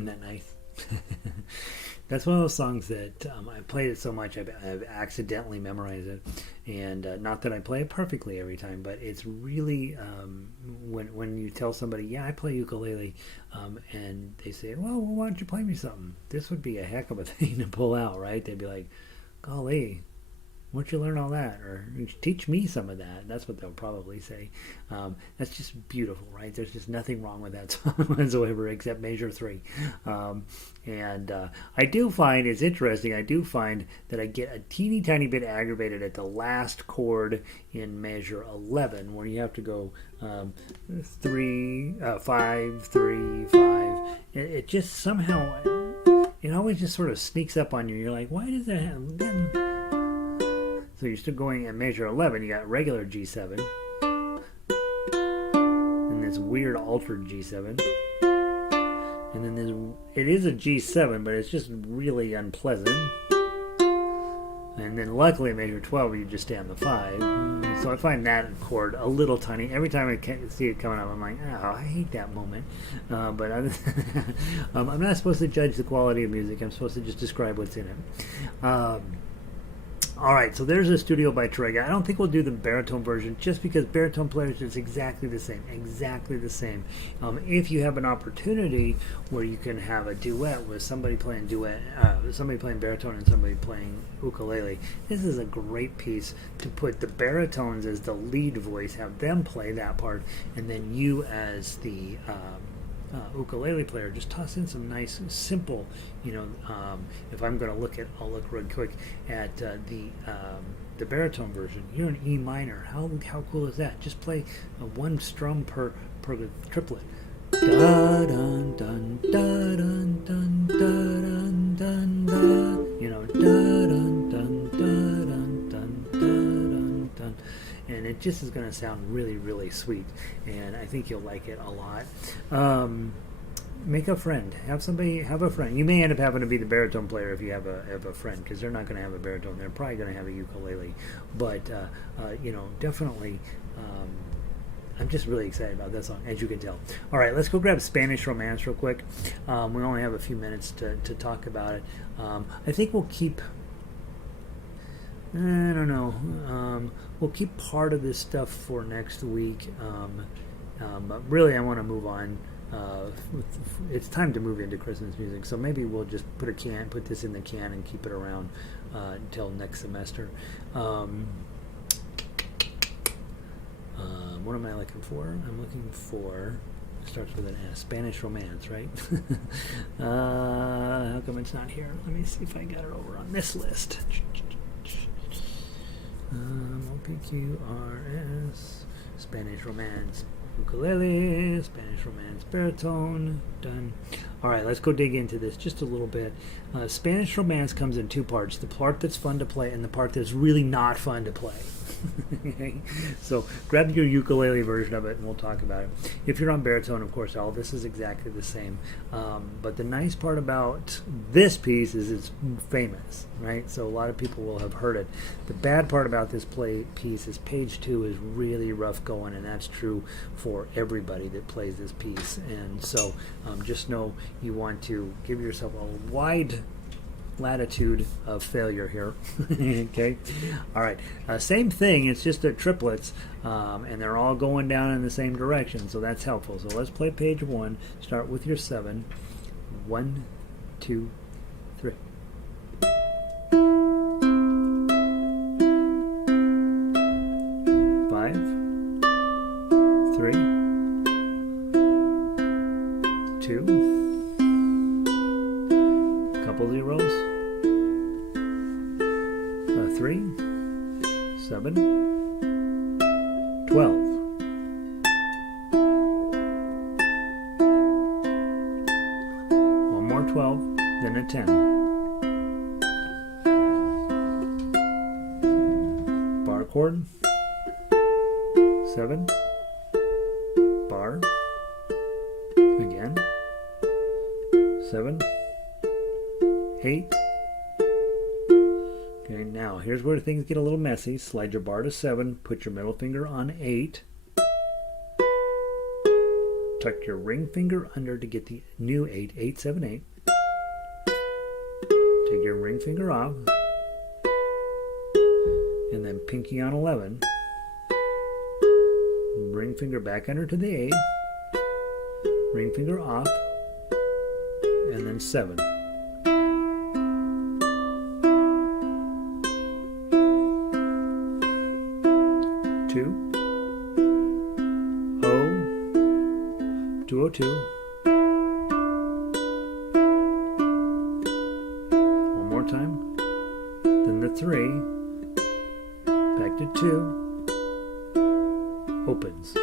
Isn't that nice? That's one of those songs that I played it so much I've accidentally memorized it, and not that I play it perfectly every time, but it's really when you tell somebody, yeah, I play ukulele, and they say, well, why don't you play me something? This would be a heck of a thing to pull out, right? They'd be like, golly, where'd you learn all that? Or teach me some of that. That's what they'll probably say. That's just beautiful, right? There's just nothing wrong with that song whatsoever except measure 3. And I do find, it's interesting, I do find that I get a teeny tiny bit aggravated at the last chord in measure 11, where you have to go 3, 5, 3, 5. It just somehow, it always just sort of sneaks up on you. You're like, why does that happen? So you're still going at measure 11. You got regular G7, and this weird altered G7, and then it is a G7, but it's just really unpleasant. And then luckily at measure 12 you just stay on the 5. So I find that chord a little tiny. Every time I see it coming up, I'm like, oh, I hate that moment. But I'm not supposed to judge the quality of music. I'm supposed to just describe what's in it. All right, so there's Estudio by Tárrega. I don't think we'll do the baritone version just because baritone players is exactly the same, if you have an opportunity where you can have a duet with somebody playing somebody playing baritone and somebody playing ukulele, this is a great piece to put the baritones as the lead voice, have them play that part, and then you as the ukulele player, just toss in some nice, simple, if I'm going to look at, I'll look real quick at the baritone version. You're in E minor. How cool is that? Just play one strum per triplet. Da dun dun da dun dun da dun dun da. Da dun dun da dun dun da dun dun. And it just is going to sound really, really sweet, and I think you'll like it a lot. Make a friend. Have a friend. You may end up having to be the baritone player if you have a friend, because they're not going to have a baritone. They're probably going to have a ukulele. But definitely. I'm just really excited about this song, as you can tell. All right, let's go grab Spanish Romance real quick. We only have a few minutes to talk about it. I think we'll keep. I don't know. We'll keep part of this stuff for next week. But really, I want to move on. It's time to move into Christmas music, so maybe we'll just put this in the can and keep it around until next semester. What am I looking for? I'm looking for, it starts with an S, Spanish Romance, right? How come it's not here? Let me see if I got it over on this list. OPQRS, Spanish Romance ukulele, Spanish Romance baritone, done. All right, let's go dig into this just a little bit. Spanish Romance comes in two parts: the part that's fun to play and the part that's really not fun to play. So grab your ukulele version of it and we'll talk about it. If you're on baritone, of course, all this is exactly the same. But the nice part about this piece is it's famous, right? So a lot of people will have heard it. The bad part about this piece is page 2 is really rough going, and that's true for everybody that plays this piece. And so just know you want to give yourself a wide latitude of failure here. Okay, all right, same thing, it's just the triplets, and they're all going down in the same direction, so that's helpful. So let's play page 1. Start with your 7. 1, 2, 3. Five, 3, 2, couple zeros. 3, 7, 12. One more 12, then a 10. Bar chord. 7. Bar. Again. 7. 8. Okay, now here's where things get a little messy. Slide your bar to 7, put your middle finger on 8, tuck your ring finger under to get the new 8, 8, 7, 8. Take your ring finger off, and then pinky on 11. Ring finger back under to the 8. Ring finger off, and then 7. Two, O, 202. One more time. Then the 3, back to 2, opens.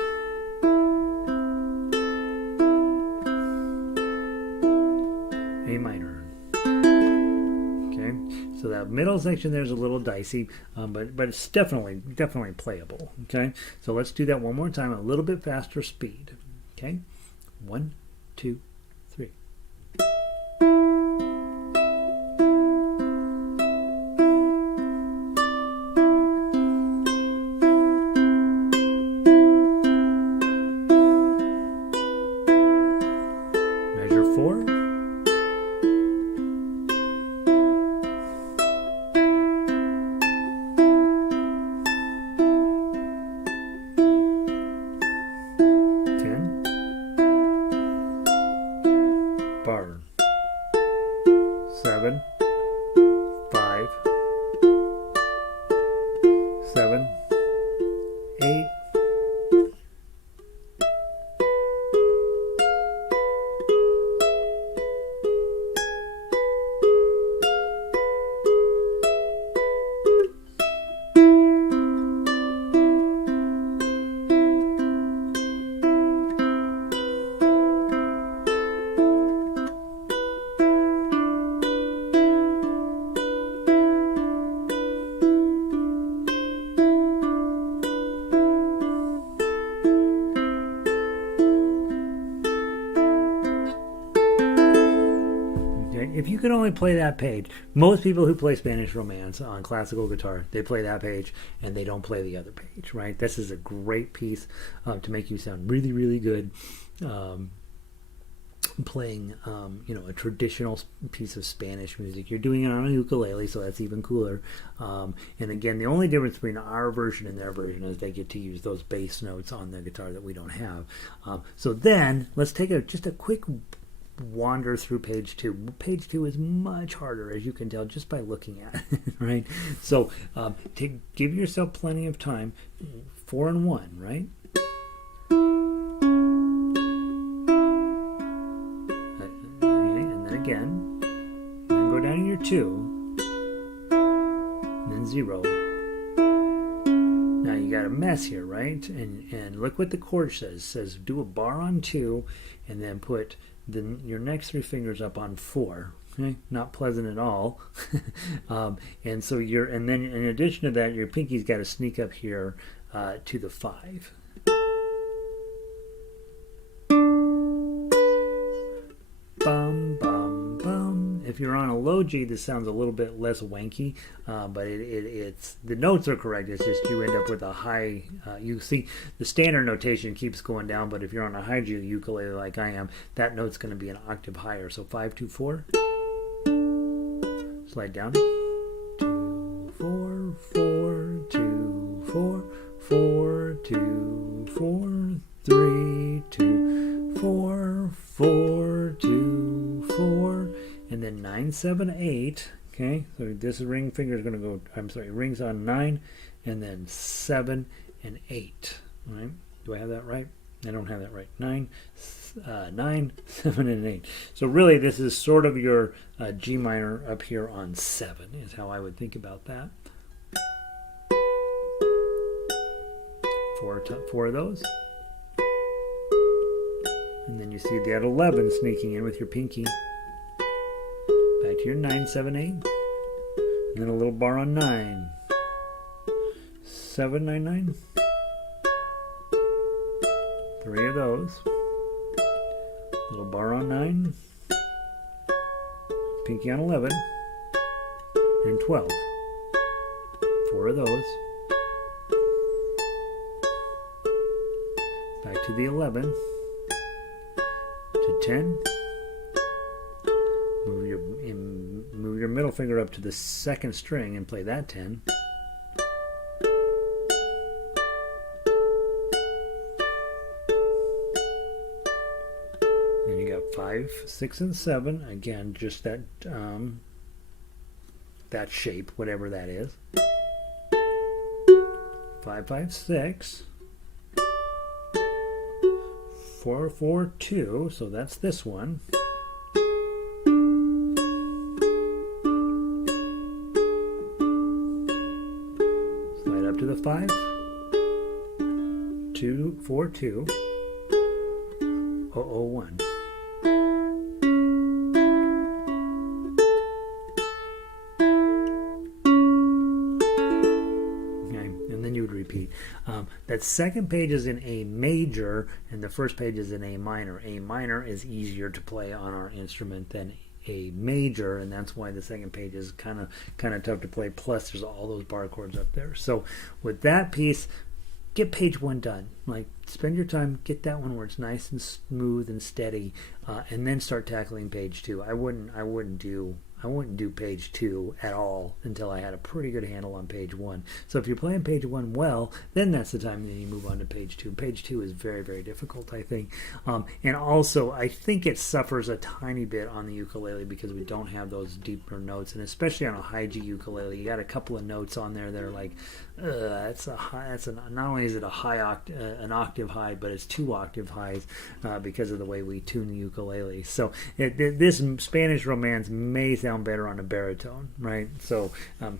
A minor. Okay, so that middle section there is a little dicey, but it's definitely playable. Okay, so let's do that one more time, a little bit faster speed. Okay, 1, 2, 3. Measure 4. Bar 7, 5, 7, 8. If you could only play that page, most people who play Spanish Romance on classical guitar, they play that page and they don't play the other page, right? This is a great piece to make you sound really, really good. Playing, a traditional piece of Spanish music. You're doing it on a ukulele, so that's even cooler. And again, the only difference between our version and their version is they get to use those bass notes on the guitar that we don't have. So then, let's take just a quick wander through page 2. Page 2 is much harder, as you can tell just by looking at it, right? So give yourself plenty of time. 4 and 1, right? And then again, and then go down to your 2, and then 0. Now you got a mess here, right? And look what the chord says. It says do a bar on 2, and then put your next 3 fingers up on 4. Okay? Not pleasant at all. And so and then in addition to that, your pinky's got to sneak up here to the 5. Bum bum bum. If you're on a low G, this sounds a little bit less wanky, but it's the notes are correct. It's just you end up with a high. You see, the standard notation keeps going down, but if you're on a high G ukulele like I am, that note's going to be an octave higher. So 5 2 4. Slide down. 2 4 4 2 4 4 2 4 3 2 4 4 2 4. And then 9 7 8. Okay, so this ring finger is going to go. I'm sorry, rings on 9, and then 7 and 8. All right, do I have that right? I don't have that right. 9, 7, and 8. So really, this is sort of your G minor up here on 7. Is how I would think about that. 4 of those. And then you see that 11 sneaking in with your pinky. Back to your 9 7 8. And then a little bar on 9. 7 9 9. 3 of those. Little bar on 9. Pinky on 11. And 12. 4 of those. Back to the 11. to 10. Move your middle finger up to the second string and play that 10. And you got 5, 6, and 7. Again, just that that shape, whatever that is. 5, 5, 6. 4, 4, 2. So that's this one. Slide up to the 5. 2, 4, 2. 0, 0, 1. Repeat. That second page is in A major and the first page is in A minor. A minor is easier to play on our instrument than A major, and that's why the second page is kind of tough to play. Plus there's all those bar chords up there. So with that piece, get page 1 done. Like, spend your time, get that one where it's nice and smooth and steady, and then start tackling page 2. I wouldn't do page 2 at all until I had a pretty good handle on page 1. So if you're playing page 1 well, then that's the time that you move on to page 2. Page 2 is very, very difficult, I think. And also, I think it suffers a tiny bit on the ukulele because we don't have those deeper notes, and especially on a high G ukulele, you got a couple of notes on there that are like, not only is it an octave high, but it's 2 octave highs because of the way we tune the ukulele. So this Spanish Romance may sound better on a baritone, right? So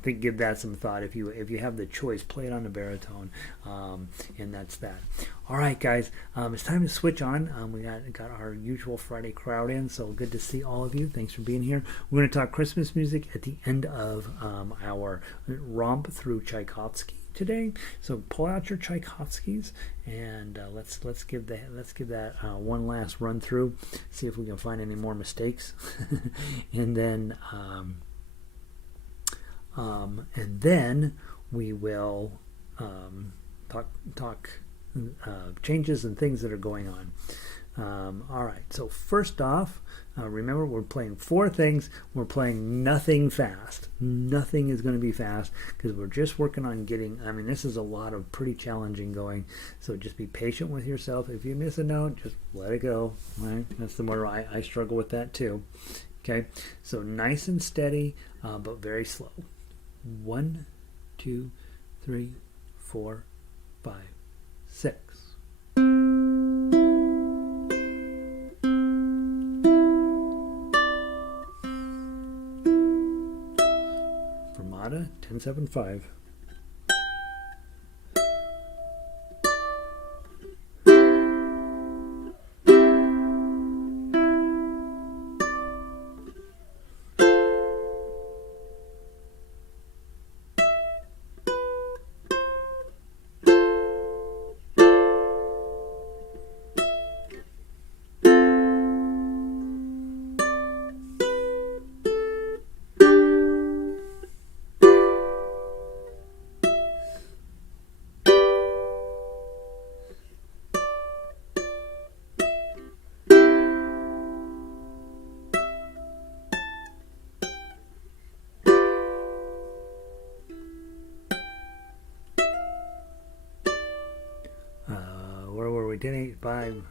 give that some thought. If you have the choice, play it on the baritone, and that's that. All right, guys, it's time to switch on. We got our usual Friday crowd in, so good to see all of you. Thanks for being here. We're going to talk Christmas music at the end of our romp through Tchaikovsky today. So pull out your Tchaikovskys and let's give that one last run through. See if we can find any more mistakes, and then we will talk changes and things that are going on. All right, so first off, remember we're playing 4 things. We're playing nothing fast. Nothing is going to be fast because we're just working on getting, this is a lot of pretty challenging going, so just be patient with yourself. If you miss a note, just let it go, right? That's the motor. I struggle with that too. Okay, so nice and steady, but very slow. 1, 2, 3, 4, 5, 6. Fermata 10-7-5. Where were we? 10-8-5.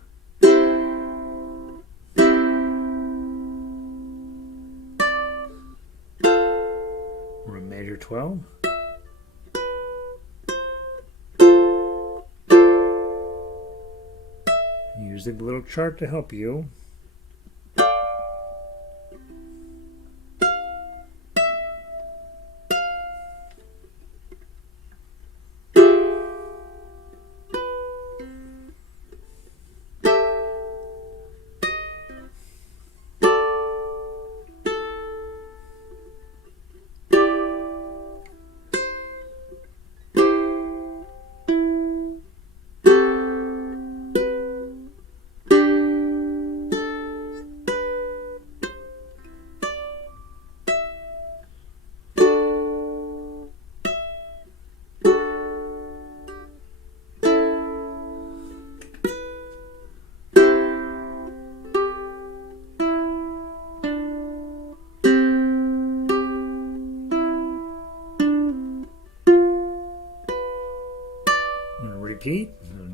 We're in major 12. Use the little chart to help you. repeat,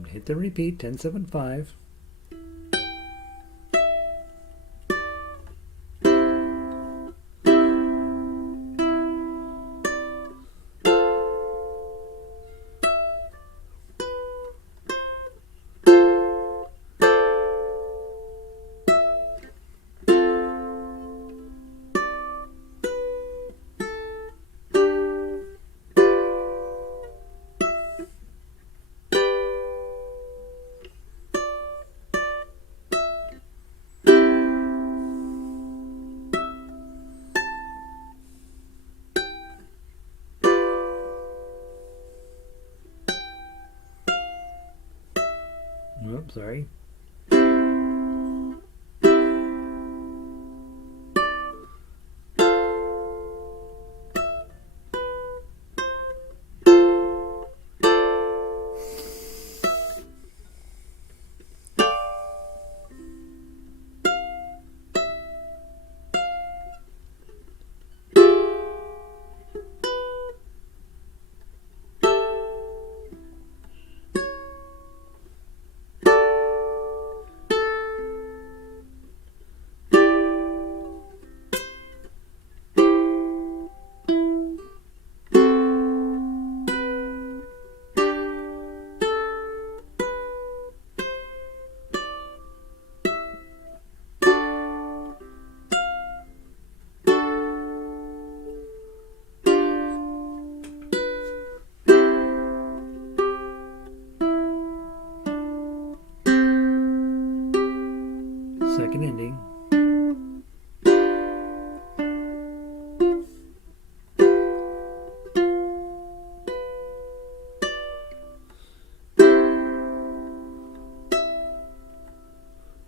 hit the repeat, 10-7-5. Oops, sorry. Second ending.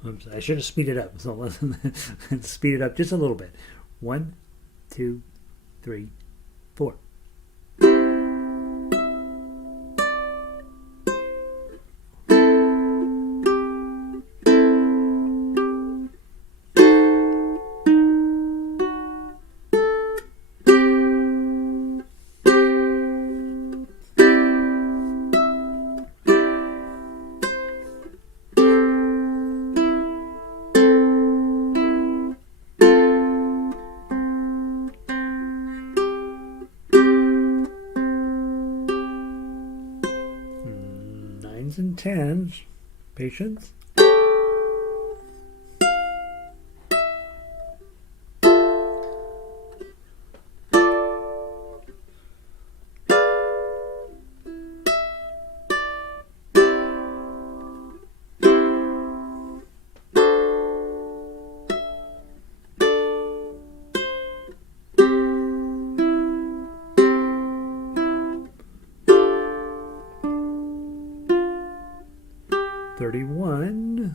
Oops, I should have speeded up. So let's speed it up just a little bit. 1, 2, 3, 4. And 10s. Patience. $31.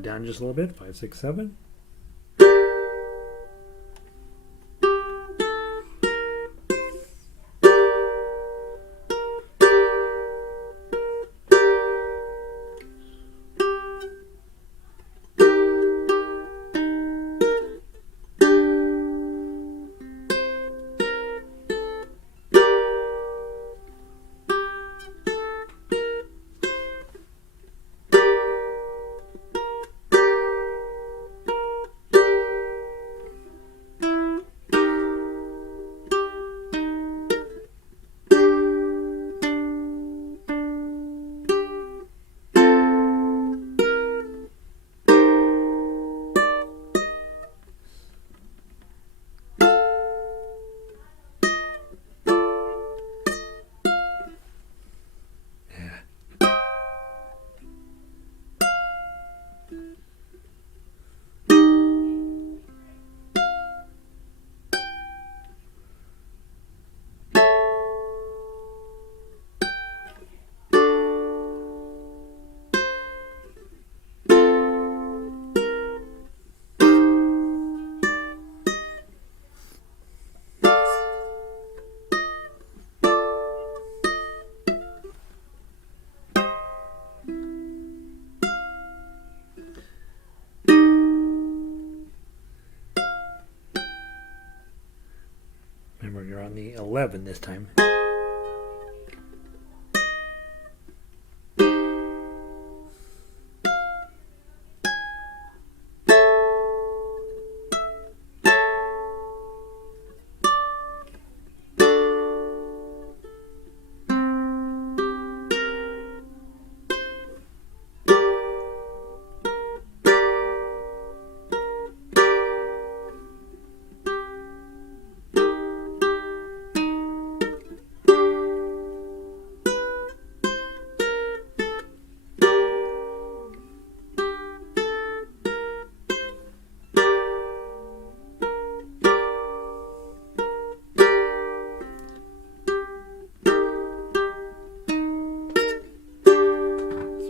Down just a little bit. 5, 6, 7. the 11 this time.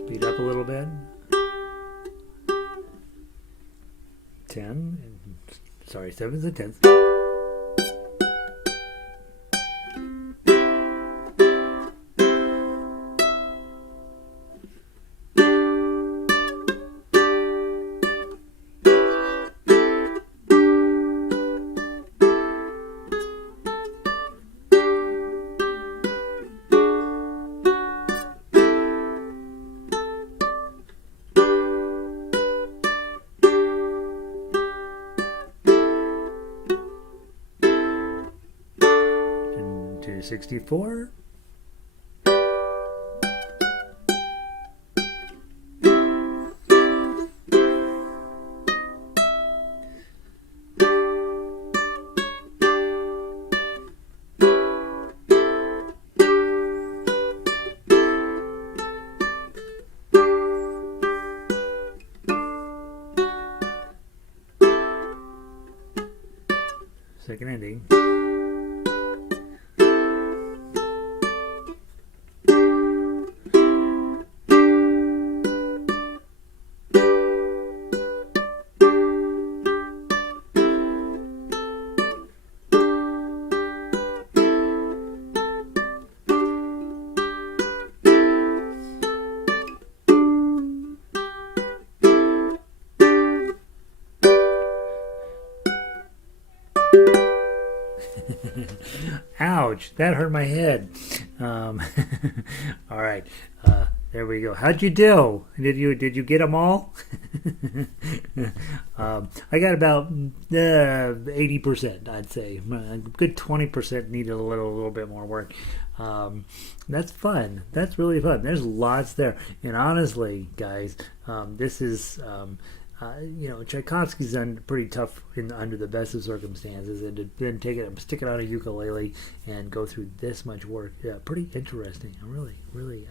Speed up a little bit. 10, sorry, 7s and 10s. To 64. Second ending. Ouch, that hurt my head. All right, there we go. How'd you do? Did you get them all? I got about 80%, I'd say. A good 20% needed a little bit more work. That's fun. That's really fun. There's lots there. And honestly, guys, this is... Tchaikovsky's done pretty tough under the best of circumstances, and to then stick it on a ukulele and go through this much work, pretty interesting. I'm really,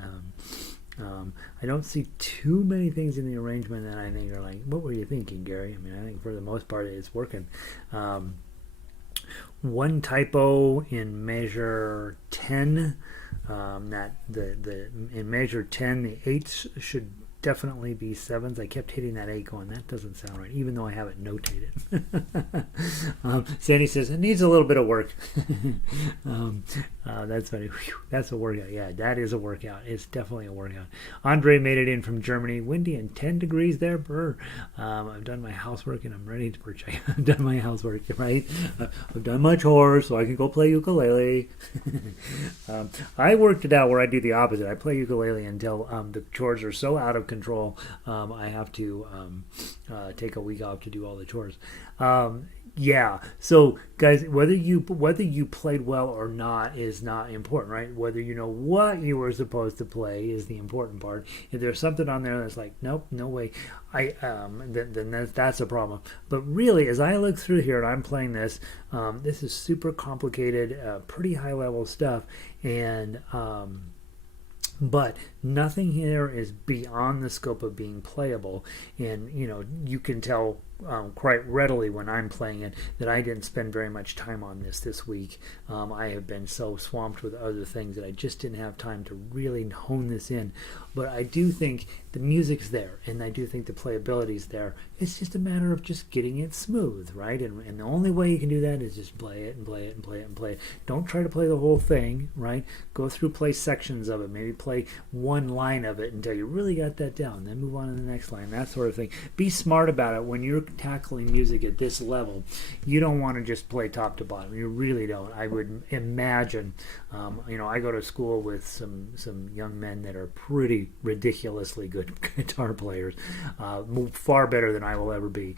I don't see too many things in the arrangement that I think are like, what were you thinking, Gary? I mean, I think for the most part it's working. One typo in measure 10, that in measure 10 the 8s should definitely be 7s. I kept hitting that 8 going, that doesn't sound right, even though I have it notated. Sandy says, it needs a little bit of work. That's funny. Whew, that's a workout. Yeah, that is a workout. It's definitely a workout. Andre made it in from Germany. Windy and 10 degrees there. Brr. I've done my housework and I'm ready to check. I've done my housework, right? I've done my chores so I can go play ukulele. I worked it out where I do the opposite. I play ukulele until the chores are so out of control. I have to take a week off to do all the chores. Yeah. So, guys, whether you played well or not is not important, right? Whether you know what you were supposed to play is the important part. If there's something on there that's like, nope, no way, then that's a problem. But really, as I look through here and I'm playing this, this is super complicated, pretty high level stuff, and but nothing here is beyond the scope of being playable. And you can tell quite readily when I'm playing it that I didn't spend very much time on this week. I have been so swamped with other things that I just didn't have time to really hone this in. But I do think the music's there, and I do think the playability's there. It's just a matter of just getting it smooth, right? And the only way you can do that is just play it and play it and play it and play it. Don't try to play the whole thing, right? Go through, play sections of it. Maybe play one line of it until you really got that down, then move on to the next line, that sort of thing. Be smart about it. When you're tackling music at this level, you don't want to just play top to bottom. You really don't. I would imagine, I go to school with some young men that are pretty ridiculously good guitar players, far better than I will ever be.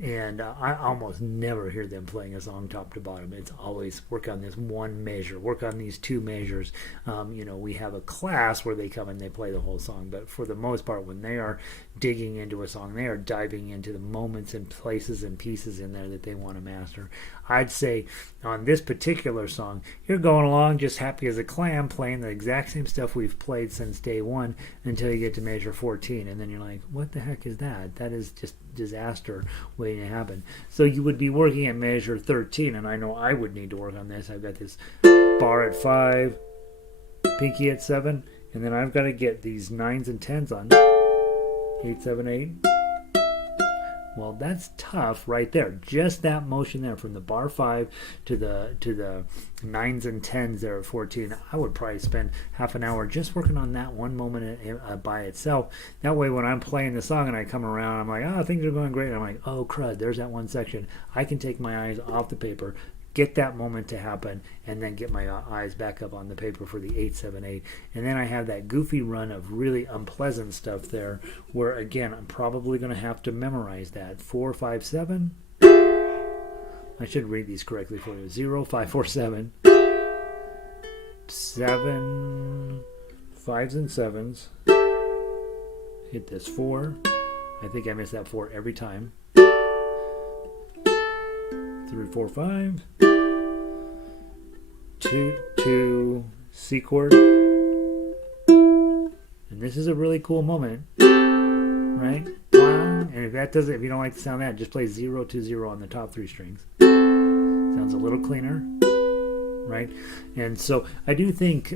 And I almost never hear them playing a song top to bottom. It's always work on this one measure, work on these two measures. We have a class where they come and they play the whole song, but for the most part, when they are digging into a song, they are diving into the moments and places and pieces in there that they want to master. I'd say on this particular song, you're going along just happy as a clam, playing the exact same stuff we've played since day one until you get to measure 14, and then you're like, what the heck is that? That is just disaster waiting to happen. So you would be working at measure 13, and I know I would need to work on this. I've got this bar at 5, pinky at 7, and then I've got to get these 9s and 10s on 8, 7, 8. Well, that's tough right there. Just that motion there from the bar 5 to the 9s and 10s there at 14. I would probably spend half an hour just working on that one moment by itself. That way when I'm playing the song and I come around, I'm like, oh, things are going great. And I'm like, oh, crud, there's that one section. I can take my eyes off the paper, get that moment to happen, and then get my eyes back up on the paper for the 8, 7, 8. And then I have that goofy run of really unpleasant stuff there where, again, I'm probably going to have to memorize that. 4, 5, 7. I should read these correctly for you. 0, 5, 4, 7. 7, 5s and 7s. Hit this 4. I think I miss that 4 every time. 3, 4, 5. 2, C chord. And this is a really cool moment, right? And if you don't like the sound of that, just play 0, 2, 0 on the top 3 strings. Sounds a little cleaner, right? And so I do think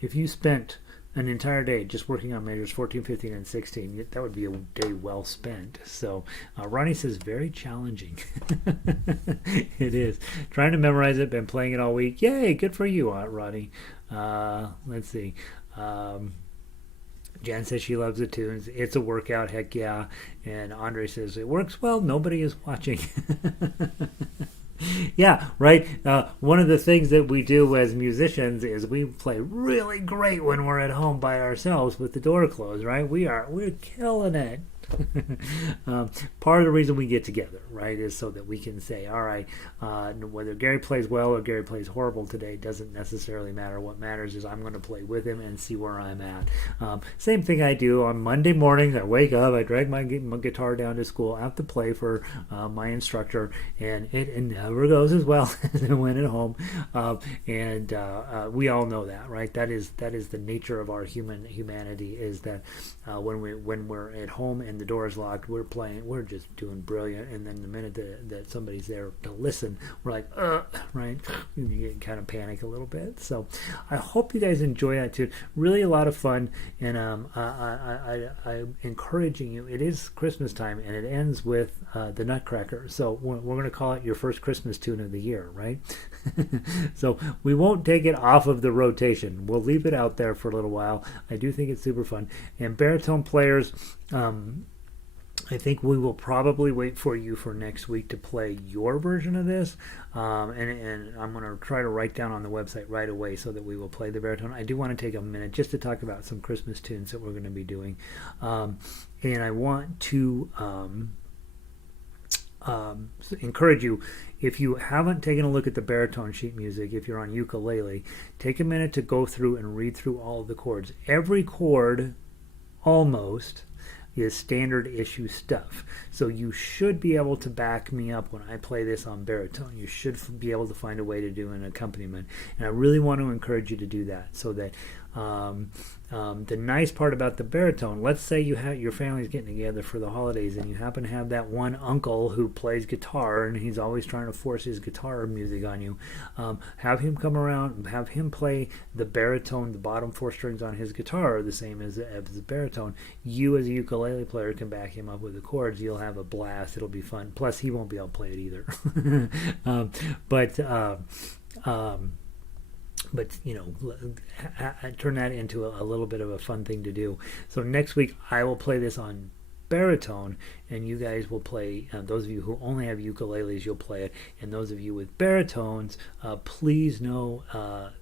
if you spent an entire day just working on measures 14, 15, and 16, that would be a day well spent. So Ronnie says very challenging. It is. Trying to memorize it, been playing it all week. Yay, good for you, Ronnie. Let's see. Jen says she loves the tunes. It's a workout, heck yeah. And Andre says it works well, nobody is watching. Yeah, right. One of the things that we do as musicians is we play really great when we're at home by ourselves with the door closed, right? We're killing it. Part of the reason we get together, right, is so that we can say, all right, whether Gary plays well or Gary plays horrible today doesn't necessarily matter. What matters is I'm going to play with him and see where I'm at. Same thing I do on Monday mornings. I wake up, I drag my guitar down to school, I have to play for my instructor, and it never goes as well as it went at home. And we all know that, right? That is the nature of our humanity, is that when we're at home and the door is locked, we're just doing brilliant, and then the minute that somebody's there to listen, we're like, right? You get kind of panic a little bit. So I hope you guys enjoy that too. Really a lot of fun, and I'm encouraging you. It is Christmas time, and it ends with the Nutcracker. So we're going to call it your first Christmas tune of the year, right? So we won't take it off of the rotation. We'll leave it out there for a little while. I do think it's super fun. And baritone players, I think we will probably wait for you for next week to play your version of this, and I'm going to try to write down on the website right away so that we will play the baritone. I do want to take a minute just to talk about some Christmas tunes that we're going to be doing, and I want to encourage you, if you haven't taken a look at the baritone sheet music, if you're on ukulele, take a minute to go through and read through all of the chords. Every chord, almost, is standard issue stuff. So you should be able to back me up when I play this on baritone. You should be able to find a way to do an accompaniment. And I really want to encourage you to do that, so that the nice part about the baritone, let's say you have your family's getting together for the holidays and you happen to have that one uncle who plays guitar and he's always trying to force his guitar music on you. Have him come around, have him play the baritone. The bottom 4 strings on his guitar are the same as the baritone. You as a ukulele player can back him up with the chords. You'll have a blast. It'll be fun. Plus he won't be able to play it either. but turn that into a little bit of a fun thing to do. So next week I will play this on baritone, and you guys will play, those of you who only have ukuleles, you'll play it, and those of you with baritones, please know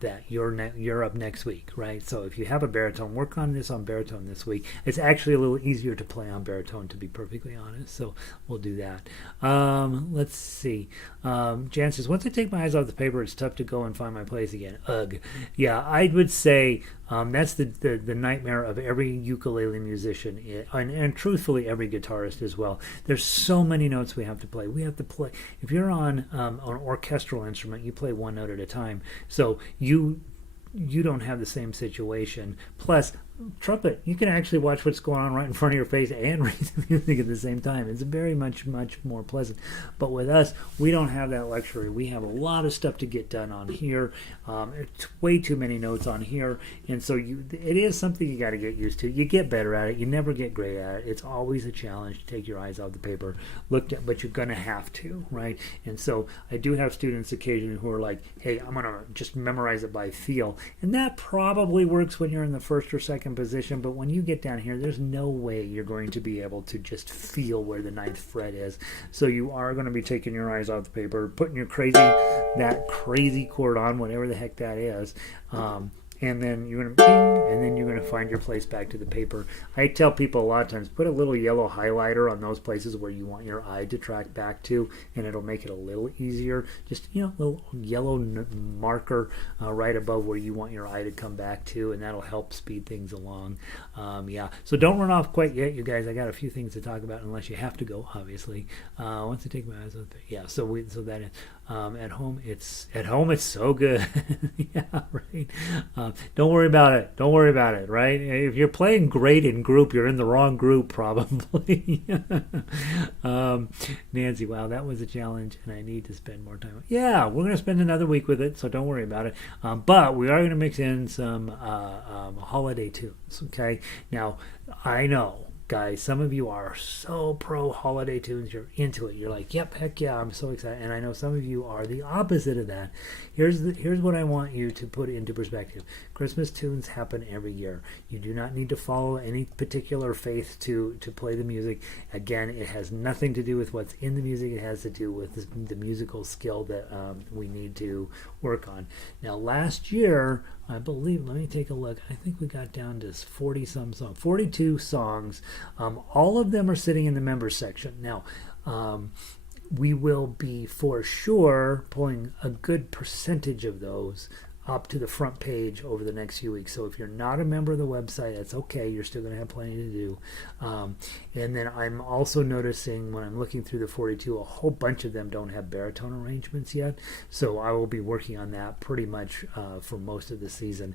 that you're up next week, right? So if you have a baritone, work on this on baritone this week. It's actually a little easier to play on baritone, to be perfectly honest, so we'll do that. Let's see. Jan says, once I take my eyes off the paper, it's tough to go and find my place again. Ugh. Yeah, I would say that's the nightmare of every ukulele musician, and truthfully every guitarist as well. There's so many notes we have to play. We have to play. If you're on an orchestral instrument, you play one note at a time. So you don't have the same situation. Plus, trumpet, you can actually watch what's going on right in front of your face and read the music at the same time. It's very much more pleasant. But with us, we don't have that luxury. We have a lot of stuff to get done on here. It's way too many notes on here, and so it is something you got to get used to. You get better at it. You never get great at it. It's always a challenge to take your eyes off the paper, but you're gonna have to, right? And so I do have students occasionally who are like, "Hey, I'm gonna just memorize it by feel," and that probably works when you're in the first or second position, but when you get down here, there's no way you're going to be able to just feel where the ninth fret is. So you are going to be taking your eyes off the paper, putting that crazy chord on, whatever the heck that is, and then you're going to bing, and then you're going to find your place back to the paper. I tell people a lot of times, put a little yellow highlighter on those places where you want your eye to track back to, and it'll make it a little easier. Just, a little yellow marker right above where you want your eye to come back to, and that'll help speed things along. So don't run off quite yet, you guys. I got a few things to talk about, unless you have to go, obviously. Once I take my eyes off the so that is, at home it's so good. Yeah, right. Don't worry about it, right? If you're playing great in group, you're in the wrong group, probably. Nancy, wow, that was a challenge, and I need to spend more time. Yeah, we're going to spend another week with it, so don't worry about it. But we are going to mix in some holiday tunes, okay? Now, I know, guys, some of you are so pro holiday tunes, you're into it. You're like, yep, heck yeah, I'm so excited. And I know some of you are the opposite of that. Here's what I want you to put into perspective. Christmas tunes happen every year. You do not need to follow any particular faith to play the music. Again, it has nothing to do with what's in the music. It has to do with the musical skill that we need to work on. Now, last year, I believe, let me take a look. I think we got down to 40-some songs, 42 songs. All of them are sitting in the members section. Now, we will be for sure pulling a good percentage of those up to the front page over the next few weeks. So if you're not a member of the website, that's okay. You're still going to have plenty to do. And then I'm also noticing when I'm looking through the 42, a whole bunch of them don't have baritone arrangements yet. So I will be working on that pretty much for most of the season.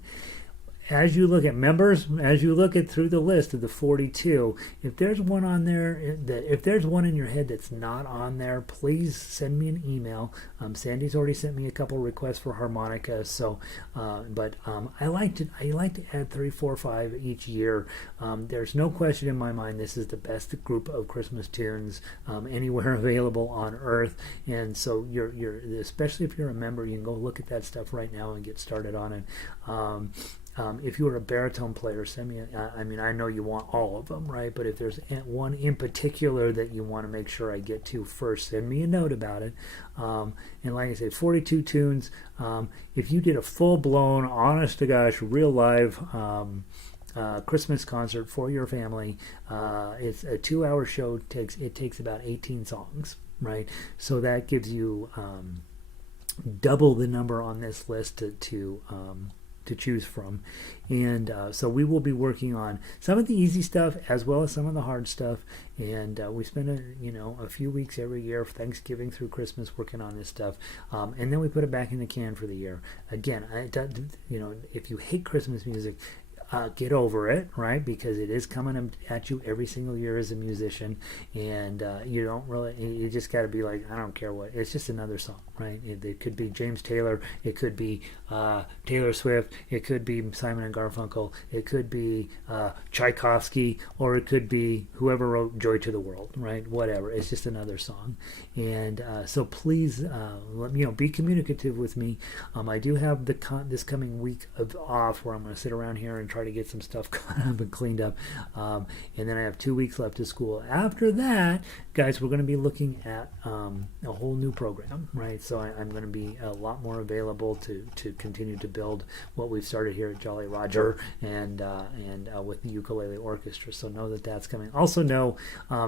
As you look at members, as you look at through the list of the 42, if there's one on there, if there's one in your head that's not on there, please send me an email. Sandy's already sent me a couple requests for harmonica, so but I like to add 3, 4, 5 each year. There's no question in my mind this is the best group of Christmas tunes anywhere available on Earth, and so you're especially if you're a member, you can go look at that stuff right now and get started on it. If you were a baritone player, send me. I know you want all of them, right? But if there's one in particular that you want to make sure I get to first, send me a note about it. And like I say, 42 tunes. If you did a full-blown, honest-to-gosh, real live Christmas concert for your family, it's a 2-hour show. It takes about 18 songs, right? So that gives you double the number on this list to choose from, and so we will be working on some of the easy stuff as well as some of the hard stuff, and we spend a few weeks every year, Thanksgiving through Christmas, working on this stuff, and then we put it back in the can for the year. Again, if you hate Christmas music, get over it, right? Because it is coming at you every single year as a musician, and you don't really, you just got to be like, I don't care what, it's just another song, right? It could be James Taylor, it could be Taylor Swift, it could be Simon and Garfunkel, it could be Tchaikovsky, or it could be whoever wrote Joy to the World, right? Whatever, it's just another song. And so please, be communicative with me. I do have this coming week off where I'm going to sit around here and try to get some stuff caught up and cleaned up. And then I have 2 weeks left of school. After that, guys, we're going to be looking at a whole new program, right? So I'm going to be a lot more available to continue to build what we've started here at Jolly Roger and with the ukulele orchestra. So know that that's coming. Also know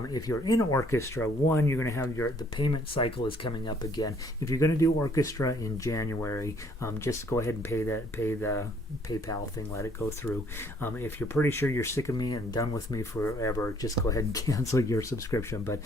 if you're in orchestra, one, you're going to have the payment cycle is coming up again. If you're going to do orchestra in January, just go ahead and pay the PayPal thing, let it go through. If you're pretty sure you're sick of me and done with me forever, just go ahead and cancel your subscription. But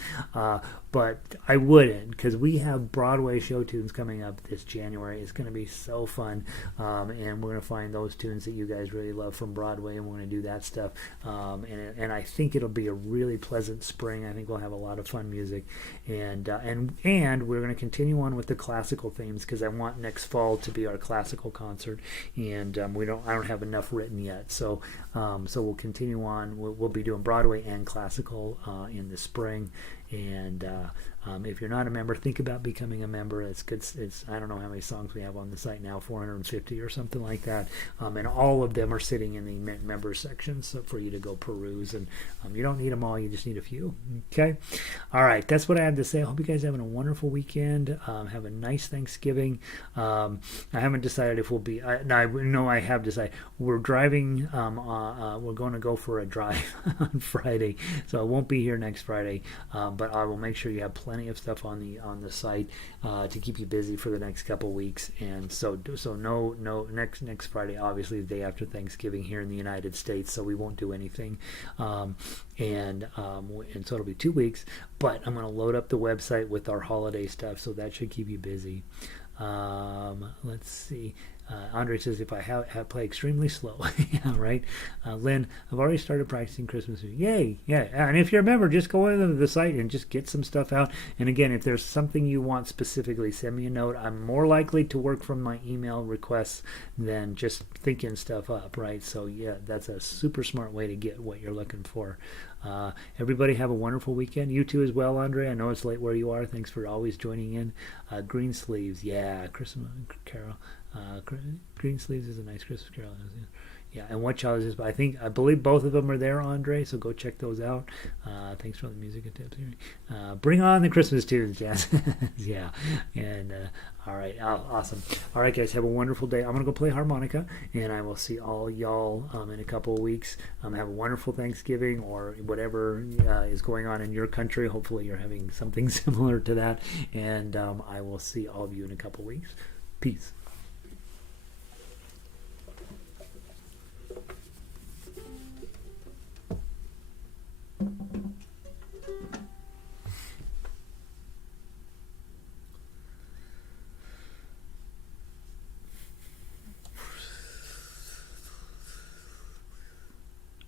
I wouldn't, because we have Broadway show tunes coming up this January. It's going to be so fun, and we're going to find those tunes that you guys really love from Broadway, and we're going to do that stuff. And I think it'll be a really pleasant spring. I think we'll have a lot of fun music, and we're going to continue on with the classical themes, because I want next fall to be our classical concert, and I don't have enough written yet. So we'll continue on. We'll be doing Broadway and classical in the spring. And if you're not a member, think about becoming a member. It's good. I don't know how many songs we have on the site now, 450 or something like that. And all of them are sitting in the member section, so for you to go peruse. And you don't need them all. You just need a few. Okay. All right. That's what I had to say. I hope you guys are having a wonderful weekend. Have a nice Thanksgiving. I haven't decided if we'll be. I have decided. We're driving. We're going to go for a drive on Friday, so I won't be here next Friday. But I will make sure you have plenty of stuff on the site to keep you busy for the next couple weeks. And so no next Friday, obviously the day after Thanksgiving here in the United States, so we won't do anything. And so it'll be 2 weeks. But I'm going to load up the website with our holiday stuff, so that should keep you busy. Let's see. Andre says, if I play extremely slow. Yeah, right. Lynn, I've already started practicing Christmas music. Yay, yeah. And if you're a member, just go into the site and just get some stuff out. And again, if there's something you want specifically, send me a note. I'm more likely to work from my email requests than just thinking stuff up, right? So yeah, that's a super smart way to get what you're looking for. Everybody have a wonderful weekend. You too as well, Andre. I know it's late where you are. Thanks for always joining in. Green Sleeves, yeah, Christmas Carol. Green Sleeves is a nice Christmas carol. Yeah, and What Child Is This? I believe both of them are there, Andre, so go check those out. Thanks for the music and tips. Bring on the Christmas tunes, yes. Yeah, and all right, awesome. All right, guys, have a wonderful day. I'm going to go play harmonica, and I will see all y'all in a couple of weeks. Have a wonderful Thanksgiving or whatever is going on in your country. Hopefully you're having something similar to that, and I will see all of you in a couple of weeks. Peace.